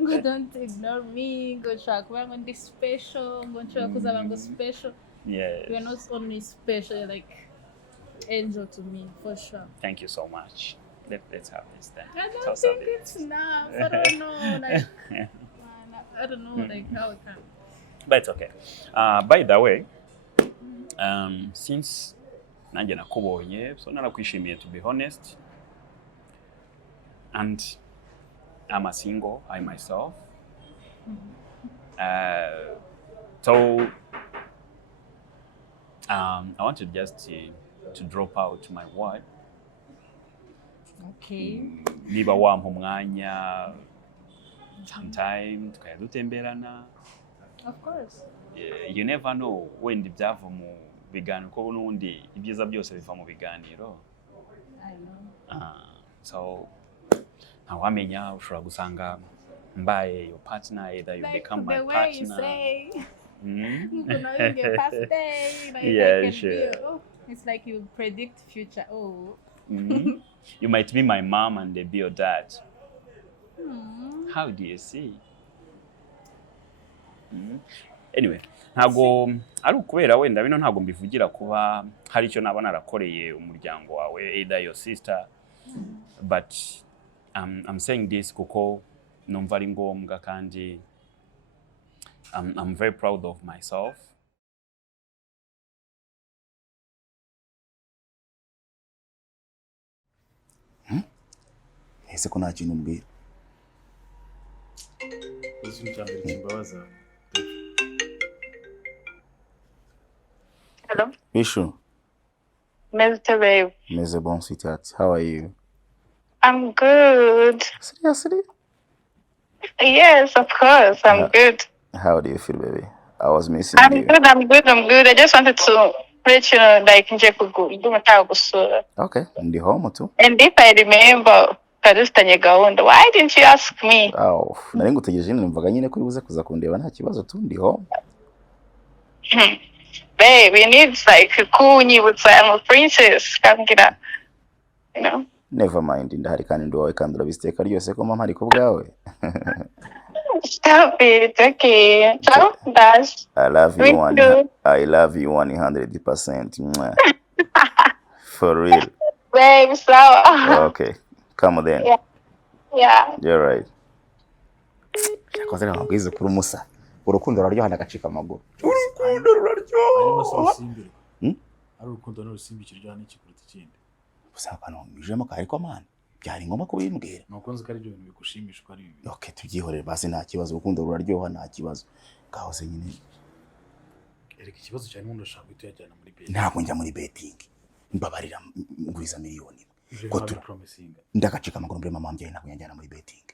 Ngo don't ignore me, ngo nshaka kuba ngo ndi special, ngo nshaka kuzaba ngo special. Yes. You are not only special, you're like angel to me, for sure. Thank you so much. Let's have this then. I don't think it's enough. I don't know, like, I don't know, like how it can. But it's okay. By the way, since nanjye nakubonye, so narakwishimiye to be honest. And I'm a single, I myself. So I wanted just to drop out my word. Okay. Niba wampa umwanya sometime tukajya dutemberana. Of course. You never know when ibyava mu biganiro ko n'undi ibyiza byose biva mu biganiro. I know. So ntawamenya ushobora gusanga mbaye your partner, either you like become my the way partner. You say. You know, you get past day. Like yeah, sure. It's like you predict future. Oh. You might be my mom and they be your dad. How do you see? Anyway, ntago ari ukubera wenda bino ntago mbivugira kuba hari icyo naba narakoreye umuryango wawe, either your sister, but I'm saying this kuko numva ari ngombwa kandi I'm very proud of myself. Ese ko nta kintu mbwira. Hello? Bishu. Babe. Meze bon sweetheart. How are you? I'm good. Seriously? Yes, of course. I'm good. How do you feel, baby? I was missing you. I'm good. I just wanted to let you know that I can check with you. Okay. In the home too. And if I remember, why didn't you ask me? Oh, nari ngutegereje numvaga nyine kuri buze kuza kundeba nta kibazo tu ndi home. Babe, you need like kunyibutsa I'm a princess. Come get up. You know? Never mind, ndahari kandi ndi wawe kandi urabisteka ryose ko mama ari ku bwawe. Stop it, okay. So, that's I love you 100%. For real. Babe, so. Okay, come on then. Yeah. You're right. Yakoze nabwize kuri umusa. Urukundo ruraryoha ndagacika amaguru. Urukundo ruraryoha. Ari urukundo n'urusimbikira ryo n'iki kuruta ikindi. Busa kano mijemo kari ko man. Byari ngoma kubimbwira. Nukonze kari byo bintu bigushimisha ko ari bibi. Okay, tubyihorere basi nta kibazo urukundo ruraryoha nta kibazo. Gahoze nyine. Ereka ikibazo cyane umuntu ashaka guhita yajyana muri betting. Ntabwo njya muri betting. Mbabarira nguriza miliyoni. Ko tu promising. Ndagacika amaguru mbere mama mbyaye ntabwo yajyana muri betting.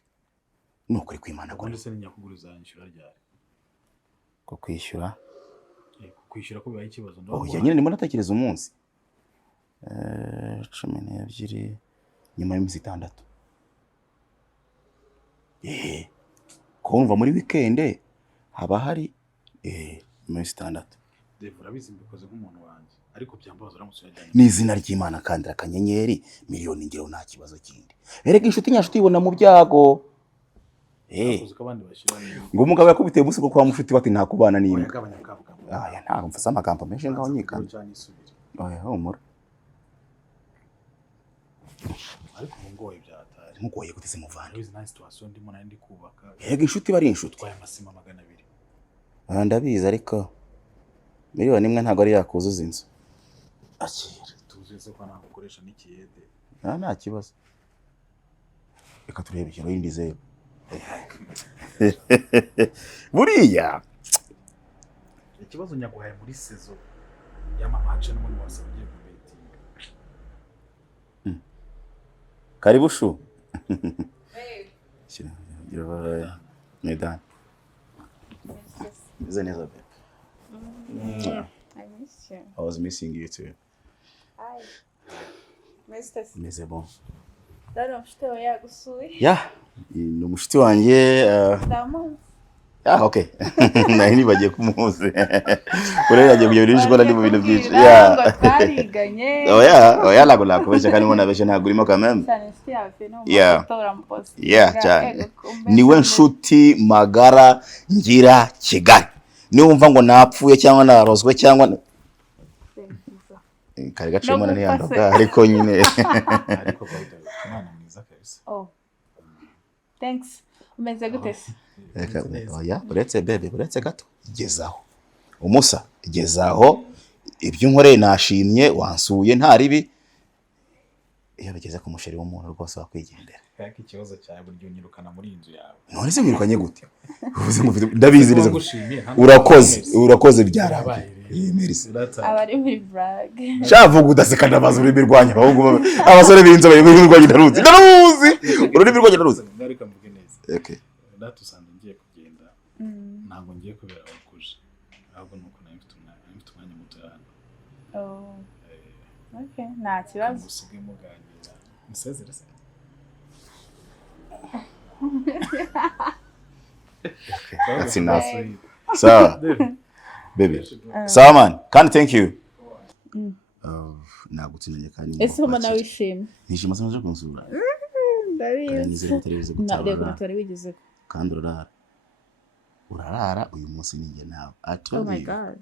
Nukuri kwimana ko. Ndetse n'inyakuguriza inshyura ryari. Ko kwishyura. Kwishyura ko bibaye ikibazo ndo. Oh, nyine ndimo natekereza umunsi. 12 nyuma y'imisi 6. Kumva muri weekend haba hari imisi 6. Deborah bizi mbikoze nk'umuntu wanjye ariko byambaza uramutse yajyanye. Ni izina ry'Imana kandi akanyenyeri miliyoni ngero nta kibazo kindi. Erega inshuti nyashuti ibona mu byago. Ngo umugabo yakubiteye umunsi ko kwa mushuti bati nta kubana n'imwe. Aya ntabwo mfasa amagambo menshi ngaho nyikana. Oya humura. ariko ngoye byatari nkugoye guteze muvandi wizi nice situation ndimo nari ndi kubaka yego inshuti bari inshuti twaye amasima 200 ndabizi ariko miliyoni imwe ntago ari yakuzuza inzu akira tuzuze ko ntabwo ukoresha n'ikiyede nta kibazo reka turebe ikiro yindi zero buriya ikibazo nyaguhaye muri sezo y'amamace n'umuntu wose ugiye kubetinga karibu shu Medan is neza babe I miss you. I was missing you too Hi. Mr. mais bon Daro mfite yagusuye. ya ni umushiti wanjye Ndamu. okay nari nibagiye kumuzi urere yagiye kujya muri shikola ndi mu bintu byinshi Ya. Twariganye. oya lago nakubesha kandi mbona beshe ntagurimo kameme cyane niwe nshuti magara ngira Kigali niwe umva ngo napfuye cyangwa narozwe cyangwa kari gacemo na yandoga ariko nyine ariko bayita umwana mwiza kabisa oh thanks umeze gute se oya uretse bebe uretse gato gezaho umusa gezaho ibyo nkoreye nashimye wansuye nta ribi iyo bageze ku musheri w'umuntu rwose wakwigendera kaka ikibazo cyawe buryo unyirukana muri inzu yawe none se mwirukanye gute uvuze ngo ndabizi neza urakoze byarabaye merci abari muri brag shavuga udaseka ndabaza ururimi rwanyu ahubwo abasore b'inzobe ururimi rwanyu ndaruzi ururimi rwanyu ndaruzi ndareka mvuge neza okay ndatusanze ngiye kugenda ntabwo ngiye kubera bakuje ahubwo nuko nayo mfite umwanya muto hano oh okay nta kibazo musige muganira musezere se that's enough so baby so man can't thank you nagutsinye kandi ese umana wishimye nishima sanje kunsura ndabizi ntabwo natari wigeze kandi urarara uyu munsi ninjye nawe oh my god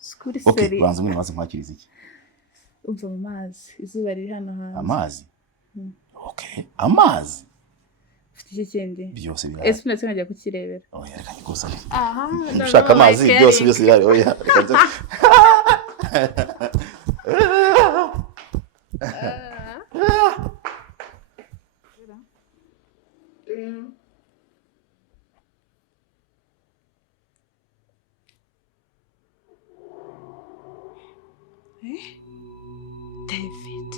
skuri okay seri banza mwene maze nkwakiriza iki umva mu mazi izuba riri hano hanze amazi okay amazi ufite ikindi byose bya ese unetse nkajya kukirebera oya reka nikosa aha ushaka amazi byose birahari oya reka David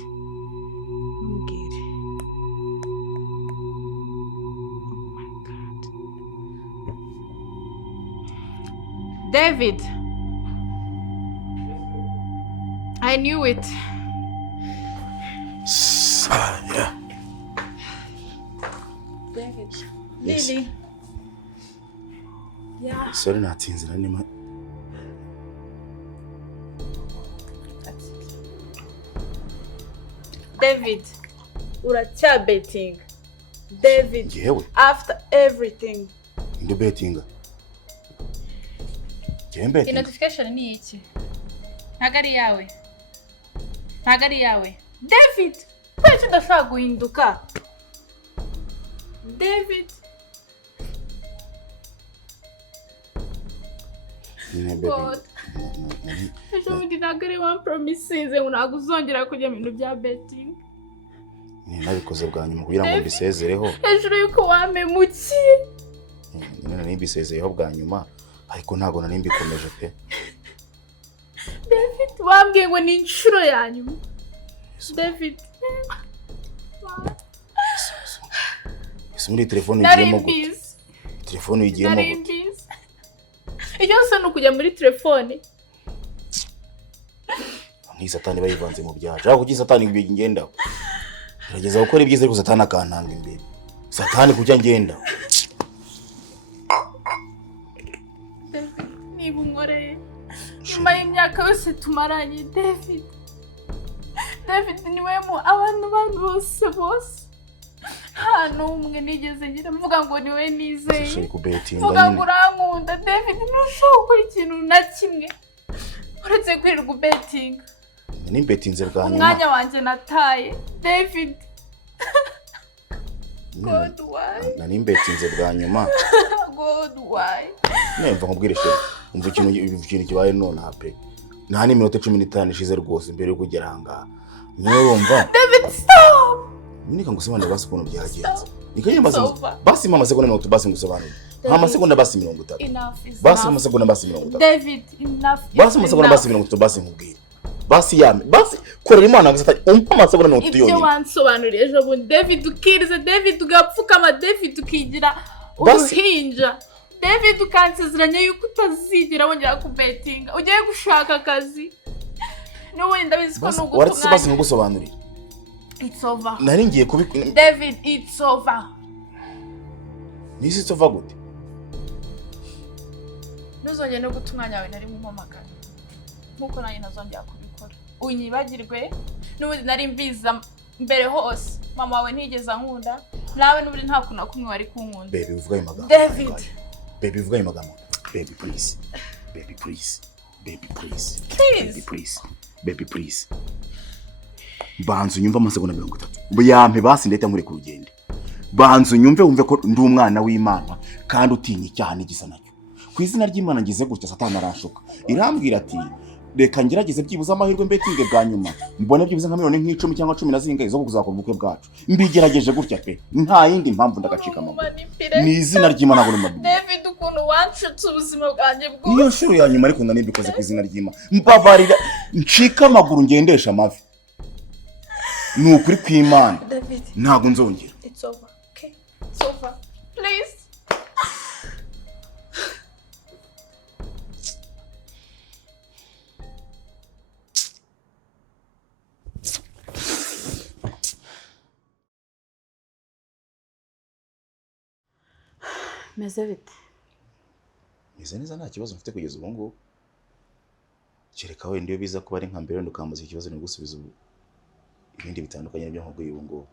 mbwire oh my god David I knew it yeah David Yes. Lily yeah sorry natinze nani David uracyabeting David yewe after everything indi betinga iyi notification ni iki ntago ari yawe David kwese udashobora guhinduka David God ejo bundi ntago ari one promises ngo ntabwo uzongera kujya mu bintu bya betting nabikoze bwa nyuma kugira ngo mbisezereho hejuru yuko wamemukiye nari mbisezereho bwa nyuma ariko ntago nari mbikomeje pe David wambwiye ngo ni inshuro ya nyuma David muri telefone igiyemo gute Narimbise telefone igiyemo gute iyo se no kujya muri telefone ni satani bayivanze mu byaha jaho kuki satani ngenda gerageza gukora ibyiza ariko satani akantanga imbere satani kujya ngenda niba unkoreye nyuma y'imyaka yose tumaranye David niwe mu abantu bose nta n'umwe nigeze ngira mvuga ngo niwe nizeye mvuga ngo urankunda David ntushobora gukora ikintu na kimwe uretse kwirirwa ubetinga ni betinze bwa nyuma umwanya wanjye nataye David God why? Nani mbetinze bwa nyuma. God why? Nemva nkubwire she. Umva ikintu kibaye none hape. Nta ni minota 15 ishize rwose mbere yo kugera hanga. Niwe wumva? David stop. Nika ngusobanura basi ukuntu byagenze. Nikanye basi mama sekonda minota basi ngusobanura. Mama sekonda basi 30. Basi mama sekonda basi 30. David, enough. Basi mama sekonda basi 30 basi nkubwire. Basi yame. Basi korera Imana gasata mama sekonda 30 yonyine. Ibyo wansobanuriye ejo bundi David ukirize David ugapfukama David ukigira uruhinja. David ukansezeranya yuko utazigera wongera kubetinga. Ugiye gushaka akazi. N'ubundi ndabizi ko nugutumwa. Basi ngusobanurira. It's over. Nari ngiye David, it's over. Nisi it's over gute? Ntuzongere no guta umwanya wawe nari mu mpamagara. Nkuko nanjye ntazongera kubikora. Unyibagirwe n'ubundi nari mbiza mbere hose. Mama wawe ntigeze ankunda. Nawe n'ubundi nta kuntu kumwe wari kunkunda. Baby uvuga amagambo. David. Baby uvuga amagambo. Baby please. Baby please. Baby please. Please. Baby please. Baby please. Banzu nyumva amasegonda 30. Buyampe basi ndeta muri ku rugende. Banzu nyumve wumve ko ndi umwana w'Imana kandi utinye icyaha n'igisa nacyo. Ku izina ry'Imana ngize gutya Satani arashuka. Irambwira ati reka ngerageze byibuza amahirwe mbetinge bwa nyuma. Mbone byibuza nka miliyoni nk'icumi cyangwa 10 na zingaye zo kuzakora ubukwe bwacu. Mbigerageje gutya pe. Nta yindi mpamvu ndagacika mama. Ni izina ry'Imana ngo rumabi. David ukuntu wanshutse ubuzima bwanjye bwo. Niyo shuru ya nyuma ariko ndanibikoze ku izina ry'Imana. Mbabarira ncika amaguru ngendesha amavi. Nukuri kw'Imana. David. Ntago nzongera. It's over. Okay? It's over. Please. Meze bite? Meze neza nta kibazo mfite kugeza ubu ngubu. Kereka wenda iyo biza kuba ari nka mbere ndukambaza ikibazo ni gusubiza ubu. Ibindi bitandukanye n'ibyo nkubwiye ubu ngubu.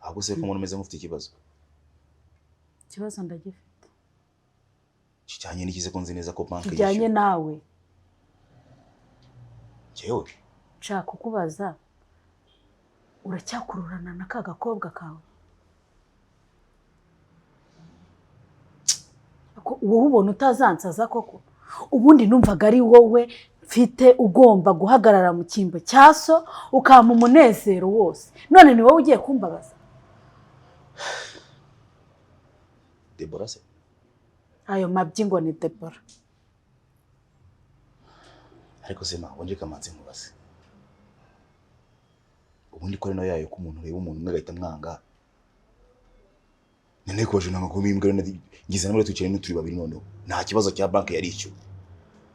Ahubwo se ko umuntu umeze nk'ufite ikibazo. Ikibazo ndagifite. Kijyanye n'ikize ko nzi neza ko banki kijyanye nawe. Jewe nshaka kukubaza uracyakururana na ka gakobwa kawe? Wowe ubona utazansaza koko? Ubundi numvaga ari wowe mfite ugomba guhagarara mu kimbo cyaso ukampa umunezero wose. None ni wowe ugiye kumbabaza? Deborah se? Ayo mabyi ngo ni Deborah. Ariko se ma wonje kamanze nkubase. Ubundi ko reno yayo ko umuntu ureba umuntu umwe gahita mwanga. Nene ko je nanga kubimbwa ngize namwe tukire n'uturi babiri noneho. Nta kibazo cya banki yari icyo.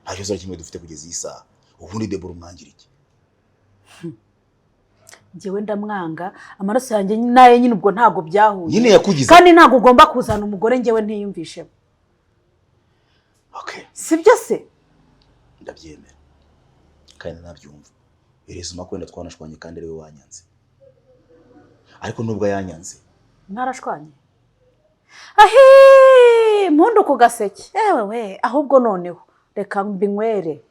Nta kibazo kimwe dufite kugeza iyi saha. Ubundi Deborah umwangira iki? Njyewe ndamwanga amaraso yanjye naye nyine ubwo ntago byahuye. Nyine yakugize. Kandi ntago ugomba kuzana umugore njyewe ntiyumvishe. Okay. Sibyo se? Ndabyemera. Kandi nabyumva. Ireza makwenda twanashwanye kandi ariwe wanyanze. Ariko nubwo yanyanze. Narashwanye. Ahi, mpundu ku gaseke. Ewe we, ahubwo noneho reka mbinywere.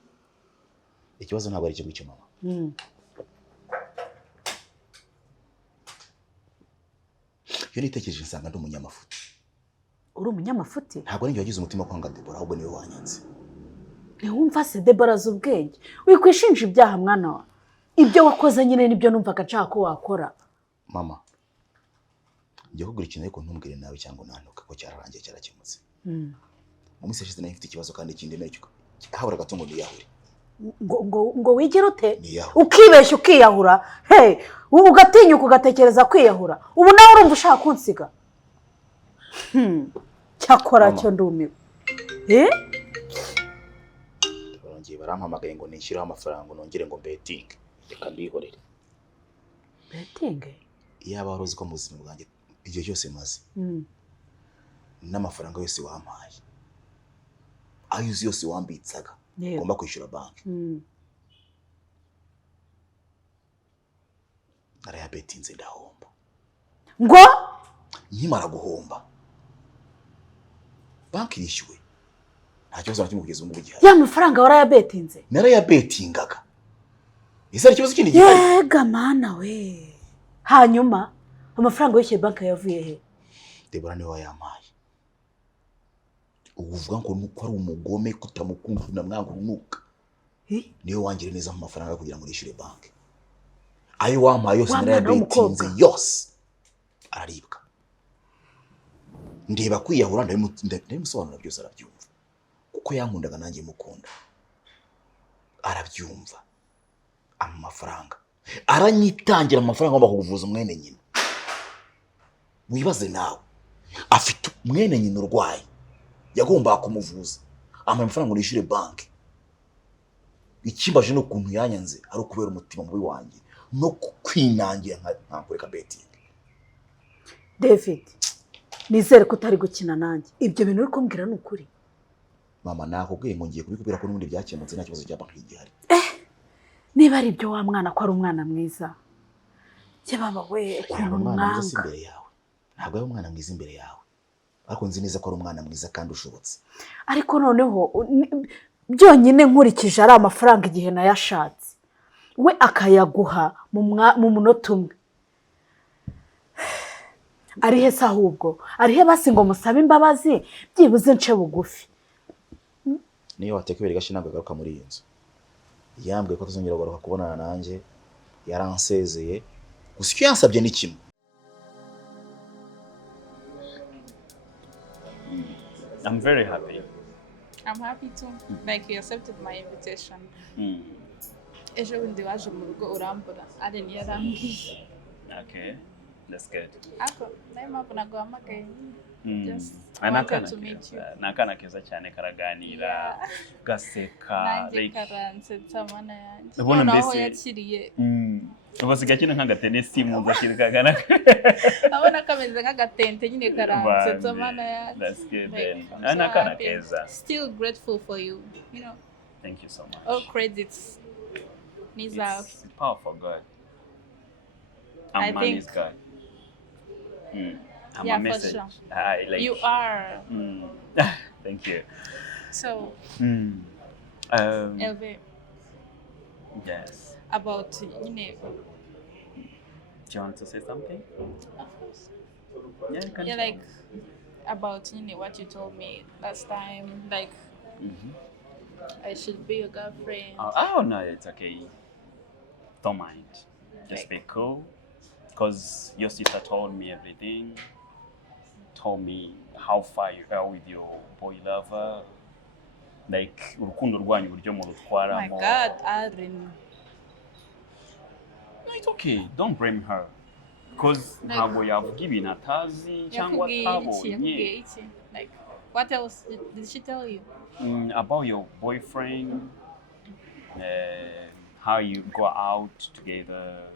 Ikibazo ntabwo ari cyo gucyo mama. Yo nitekereje nsanga ndi umunyamafuti. Uri umunyamafuti? Ntabwo ninjye wagize umutima kwanga Deborah ahubwo niwe wanyanze. Wumva se Deborah z'ubwenge. Wikwishinja ibyaha mwana wa. Ibyo wakoze nyine nibyo numvaga nshaka ko wakora. Mama. Njye kugura ikintu ariko ntumbwire nawe cyangwa nantuka ko cyararangiye cyarakemutse. Umunsi yashize nayo mfite ikibazo kandi ikindi nacyo habura gatungo ndiyahure. Ngo wigire ute? Ukibeshya ukiyahura. Hey, ugatinyuka ugatekereza kwiyahura. Ubu nawe urumva ushaka kunsiga. Cyakora cyo ndumiwe. Barongeye barampamagaye ngo nishyiraho amafaranga nongere ngo beting. Reka ndihorere. Beting? Yaba waruzi ko mu buzima bwanjye igihe cyose maze. N'amafaranga yose wampaye. Ayuzi yose wambitsaga. Ngomba kwishyura banki. Narayabetinze ndahomba. Ngo nkimara guhomba banki yishyuwe. Nta kibazo nakimwe kugeza ubu gihari. Ya mafaranga warayabetinze? Narayabetingaga. Ese ari kibazo kindi gihari? Yega mana we. Hanyuma amafaranga y'ishyure banki yavuye he? Deborah niwe wayampaye. Uvuga ngo nuko ari umugome kutamukunda namwanga unuka. Niwe wangire neza mu mafaranga kugira ngo nishyure banki. Ayo wampaye yose narayabetinze yose. Araribwa. Ndeba kwiyahura ndabimusobanura byose arabyumva. Kuko yankundaga nanjye mukunda. Arabyumva. Amafaranga. Aranyitangira amafaranga ngomba kuvuza umwene nyina. Wibaze nawe. Afite umwene nyina urwaye. Yagomba kumuvuza. Amafaranga nishyure banki. Ikimbaje no kuntu yanyanze ari ukubera umutima mubi wanjye no kwinangira nkakureka betting. David, nizere ko utari gukina nanjye. Ibyo bintu uri kumbwira ni ukuri. Mama nakubwiye ngo ngiye kubikubwira ko n'ubundi byakemutse nta kibazo cya banki gihari. Niba ari ibyo wa mwana ko ari umwana mwiza. Cye baba we ukuntu umwana mwiza imbere yawe. Ntabwo ari umwana mwiza imbere yawe. Ariko nzi neza ko ari umwana mwiza kandi ushobotse. Ariko noneho byonyine nkurikije ari amafaranga igihe nayashatse. We akayaguha mu munota umwe. Ari he se ahubwo? Ari he basi ngo musabe imbabazi byibuze nce bugufi? Niyo watekebera gashi ntabwo garuka muri iyi nzu. Yambwiye ko tuzongera kugaruka kubonana nanjye. Yaransezeye. Gusa icyo yansabye ni kimwe. I'm very happy. I'm happy too. Like you accepted my invitation. Ejo bundi waje mu rugo urambura. Ari ni yarambwiye. Okay. That's good. Ako, nayo mpamvu naguhamagaye. Just nakana keza cyane karaganira gaseka like karansetsa mana yanjye. Ubona mbese yakiriye. Ubasiga kino nk'agatenesi mu nzashirikagana. Abona kameze nk'agatente nyine karansetsa mana yanjye. That's good then. Nakana keza. Still grateful for you, you know. Thank you so much. All credits. It's powerful God. I'm man's God. I'm a message. For sure. Like, you are. Thank you. So, Elve. Yes. About, you know. Do you want to say something? Of course. Yeah, like, about, you know, what you told me last time, like, I should be your girlfriend. Oh, no, it's okay. Don't mind. Just be cool. Because your sister told me everything, told me how far you are with your boy lover, like urukundo rwanyu buryo mu rutwara mo. My God, Adrian. No, it's okay. Don't blame her. Because ntabwo yavuga ibintu atazi cyangwa atabonye. Like, what else did she tell you? About your boyfriend, how you go out together.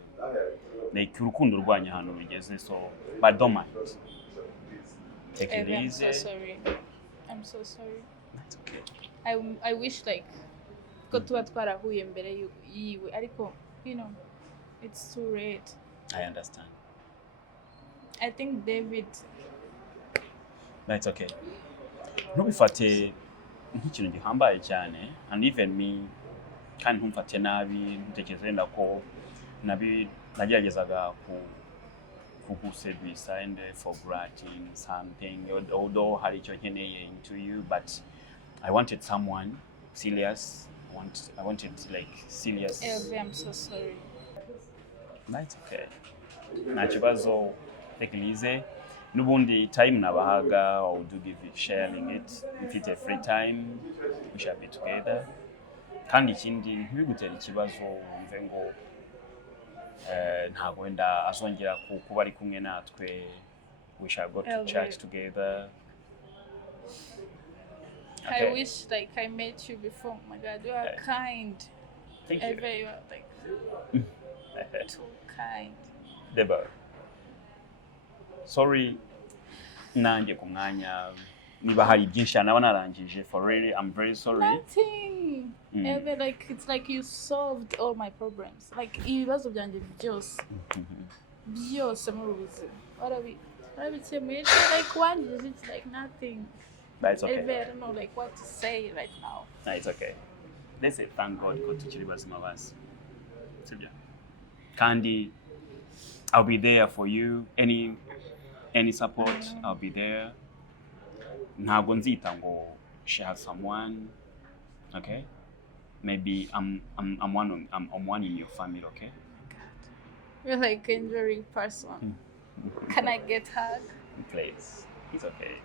Like urukundo rwanyu hano bigeze, so but don't mind. Take it easy. I'm so sorry. I'm so sorry. That's okay. I wish like ko tuba twarahuye mbere yiwe ariko you know it's too late. I understand. I think David. That's okay. Ntubifate nk'ikintu gihambaye cyane, and even me kandi ntumfate nabi, ntekereza wenda ko nageragezaga kuguservisa and for granting something, although hari icyo nkeneye into you, but I wanted someone serious. I wanted like serious. I'm so sorry. That's okay. Nta kibazo, take it easy. Nubundi time nabahaga, I would give you sharing it. If it's a free time, we shall be together. Kandi ikindi ntibigutera ikibazo wumve ngo ntabwo wenda azongera kuba ari kumwe natwe. We shall go to church together. Okay. I wish like I met you before. Oh my God, you are kind. Thank you. You are like too kind. Deborah. Sorry, nanjye ku mwanya niba hari byinshi naba narangije. For really, I'm very sorry. Nothing. Like it's like you solved all my problems. Like ibibazo byanjye byose mu buzima. Warabikemuye. Like one is it's like nothing. That's okay. I don't know like what to say right now. It's okay. Let's say thank God ko tukiri bazima basi. Sibyo. Kandi I'll be there for you. Any support, I'll be there. Ntabwo nzita ngo she has someone, okay? Maybe I'm one in your family, okay? You're like an enduring person. Can I get hug? Please, it's okay.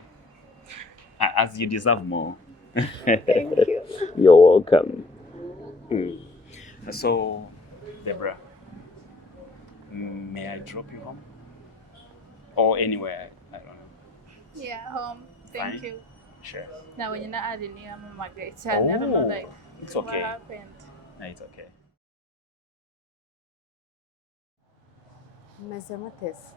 As you deserve more. Thank you. You're welcome. So, Deborah, may I drop you home? Or anywhere, I don't know. Yeah, home. Thank Fine. you. Sure. Now when you're not adding me, I'm my guy. I don't know like It's what okay. happened. No, it's okay. Meze mutese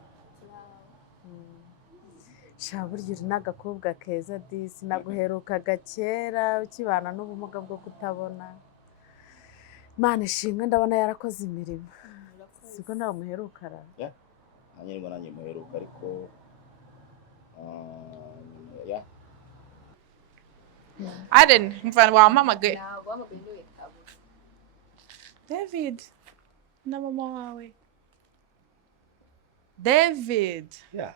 sha burya uri n'agakobwa keza disi naguherukaga kera ukibana n'ubumuga bwo kutabona Imana ishimwe ndabona yarakoze imirimo siko nawe muherukara nanjye muheruka ariko Aden, mfana wampamagaye. David, na mama wawe. David. Yeah.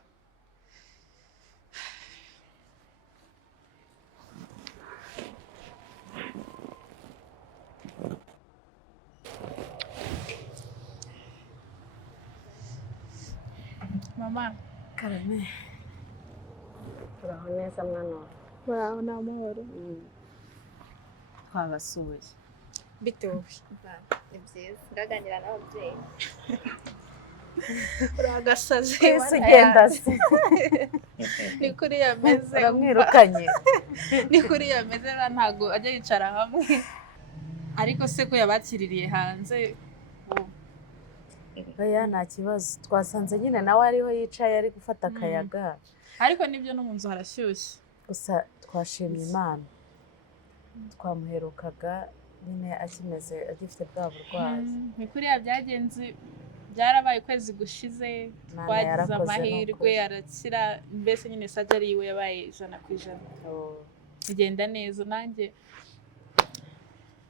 Mama, Karame uraho neza mwana wawe muraho ni amahoro. twabasuye Bitewe. Ni byiza ndaganira n'ababyeyi. Uragasaze. twese ugenda se Ni kuri yameze. uramwirukanye Ni kuri yameze ntago ajya yicara hamwe. Ariko se ko yabakiririye hanze. oya nta kibazo twasanze nyine nawe ariho yicaye ari gufata akayaga Ariko nibyo no mu nzu harashyushye. gusa twashimye Imana twamuherukaga nyine akimeze agifite bwa burwayi Ni kuri byagenze byarabaye kwezi gushize twagize amahirwe arakira mbese nyine surgery yiwe yabaye 100%. Bigenda neza nanjye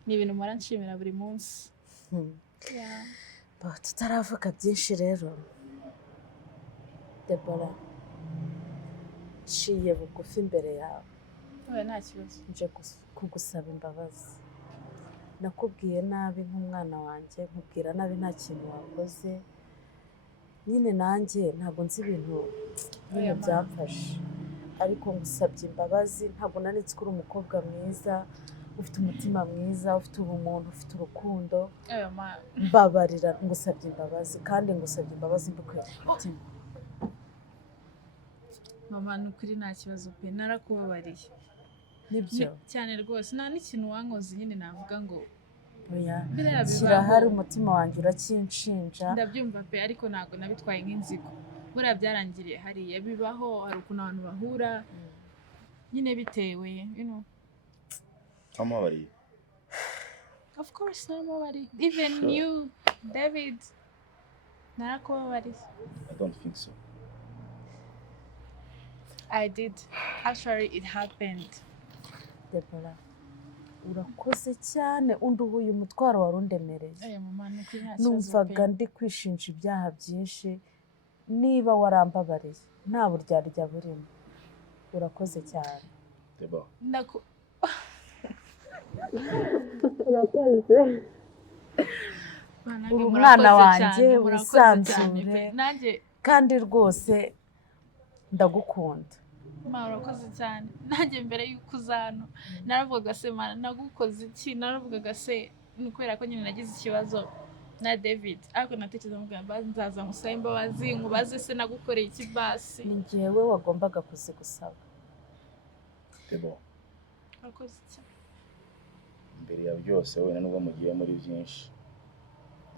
ni ibintu mpora nshimira buri munsi. tutaravuga byinshi rero Deborah nciye bugufi imbere yawe Oya nta kibazo. nje kugusaba imbabazi nakubwiye nabi nk'umwana wanjye nkubwira nabi nta kintu wakoze nyine nanjye ntabwo nzi ibintu nyine byamfashe ariko ngusabye imbabazi ntabwo nanitse ko uri umukobwa mwiza ufite umutima mwiza ufite ubumuntu ufite urukundo mbabarira ngusabye imbabazi kandi ngusabye imbabazi mbikuye ku mutima Mama nukuri nta kibazo pe narakubabariye. Nibyo cyane rwose nta n'ikintu wankoze nyine navuga ngo oya kirahari umutima wanjye urakinshinja ndabyumva pe ariko ntabwo nabitwaye nk'inzigo buriya byarangiriye hariya bibaho hari ukuntu abantu bahura nyine bitewe amabariye of course namubariye even you David narakubabariye. I don't think so. I did. Actually, it happened. Deborah, urakoze cyane unduhuye umutwaro warundemereye. Numvaga ndi kwishinja ibyaha byinshi niba warambabariye nta buryarya burimo. Urakoze cyane. Deborah. Urakoze. Umwana wanjye wisanzure kandi rwose ndagukunda. Urakoze cyane. Nanjye mbere yuko uzano naravugaga se mana nagukoze iki naravugaga se nukubera ko nyine nagize ikibazo na David ariko natekereza mugamba nzaza musaba imbabazi nkubaze se nagukoreye iki basi. Ni njyewe wagombaga kuzigusaba. Deborah. Urakoze cyane. Mbere ya byose wena nubwo mugiye muri byinshi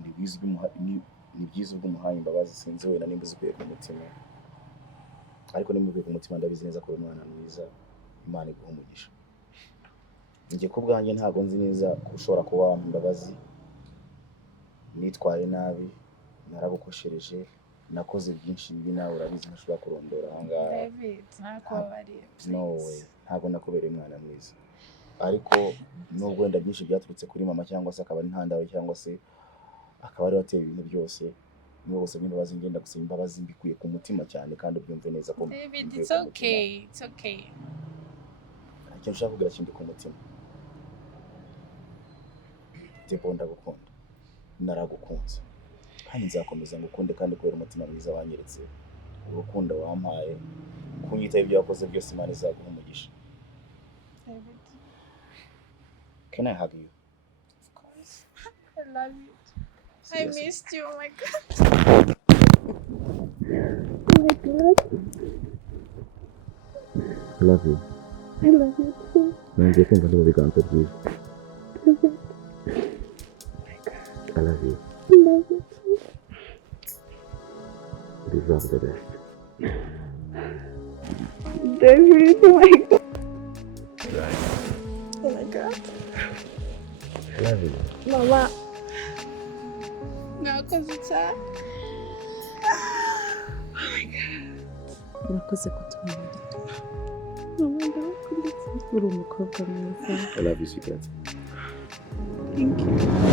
ni byiza ubw'umuhaye imbabazi sinzi wena nimba uzikuye ku mutima ariko nimba ku mutima ndabizi neza ko umwana mwiza Imana iguha umugisha. Njye ko bwanjye ntago nzi neza ko ushobora kuba wampa imbabazi nitwaye nabi naragukoshereje nakoze byinshi bibi nawe urabizi ntashobora kurondora ahangaha. David nakubabariye. No way ntago nakubereye umwana mwiza ariko nubwo wenda byinshi byaturutse kuri mama cyangwa se akaba ari ntandaro cyangwa se akaba ari wateye ibintu byose niba bose n'imbabazi ngenda gusaba imbabazi mbikuye ku mutima cyane kandi ubyumve neza ko David, it's okay. It's okay. icyo nshaka kugira kindi ku mutima. Deborah ndagukunda. Naragukunze. Kandi nzakomeza ngukunde kandi kubera umutima mwiza wanyeretse. Urukundo wampaye. Kunyita ibyo wakoze byose Imana izaguha umugisha. David. Can I hug you? Of course. I love you. I missed you. Oh my God. Oh my God. I love you. I love you too. Nanjye kumva ndi mu biganza byiza. David. I love you. I love you too. You deserve the best. David, oh my God. Right. Oh my God. I love you. Mama. Nakoze cyane. Oh my God. urakoze kutubona. Mama ndakunda. Uri umukobwa mwiza. I love you, sweetheart. Thank you.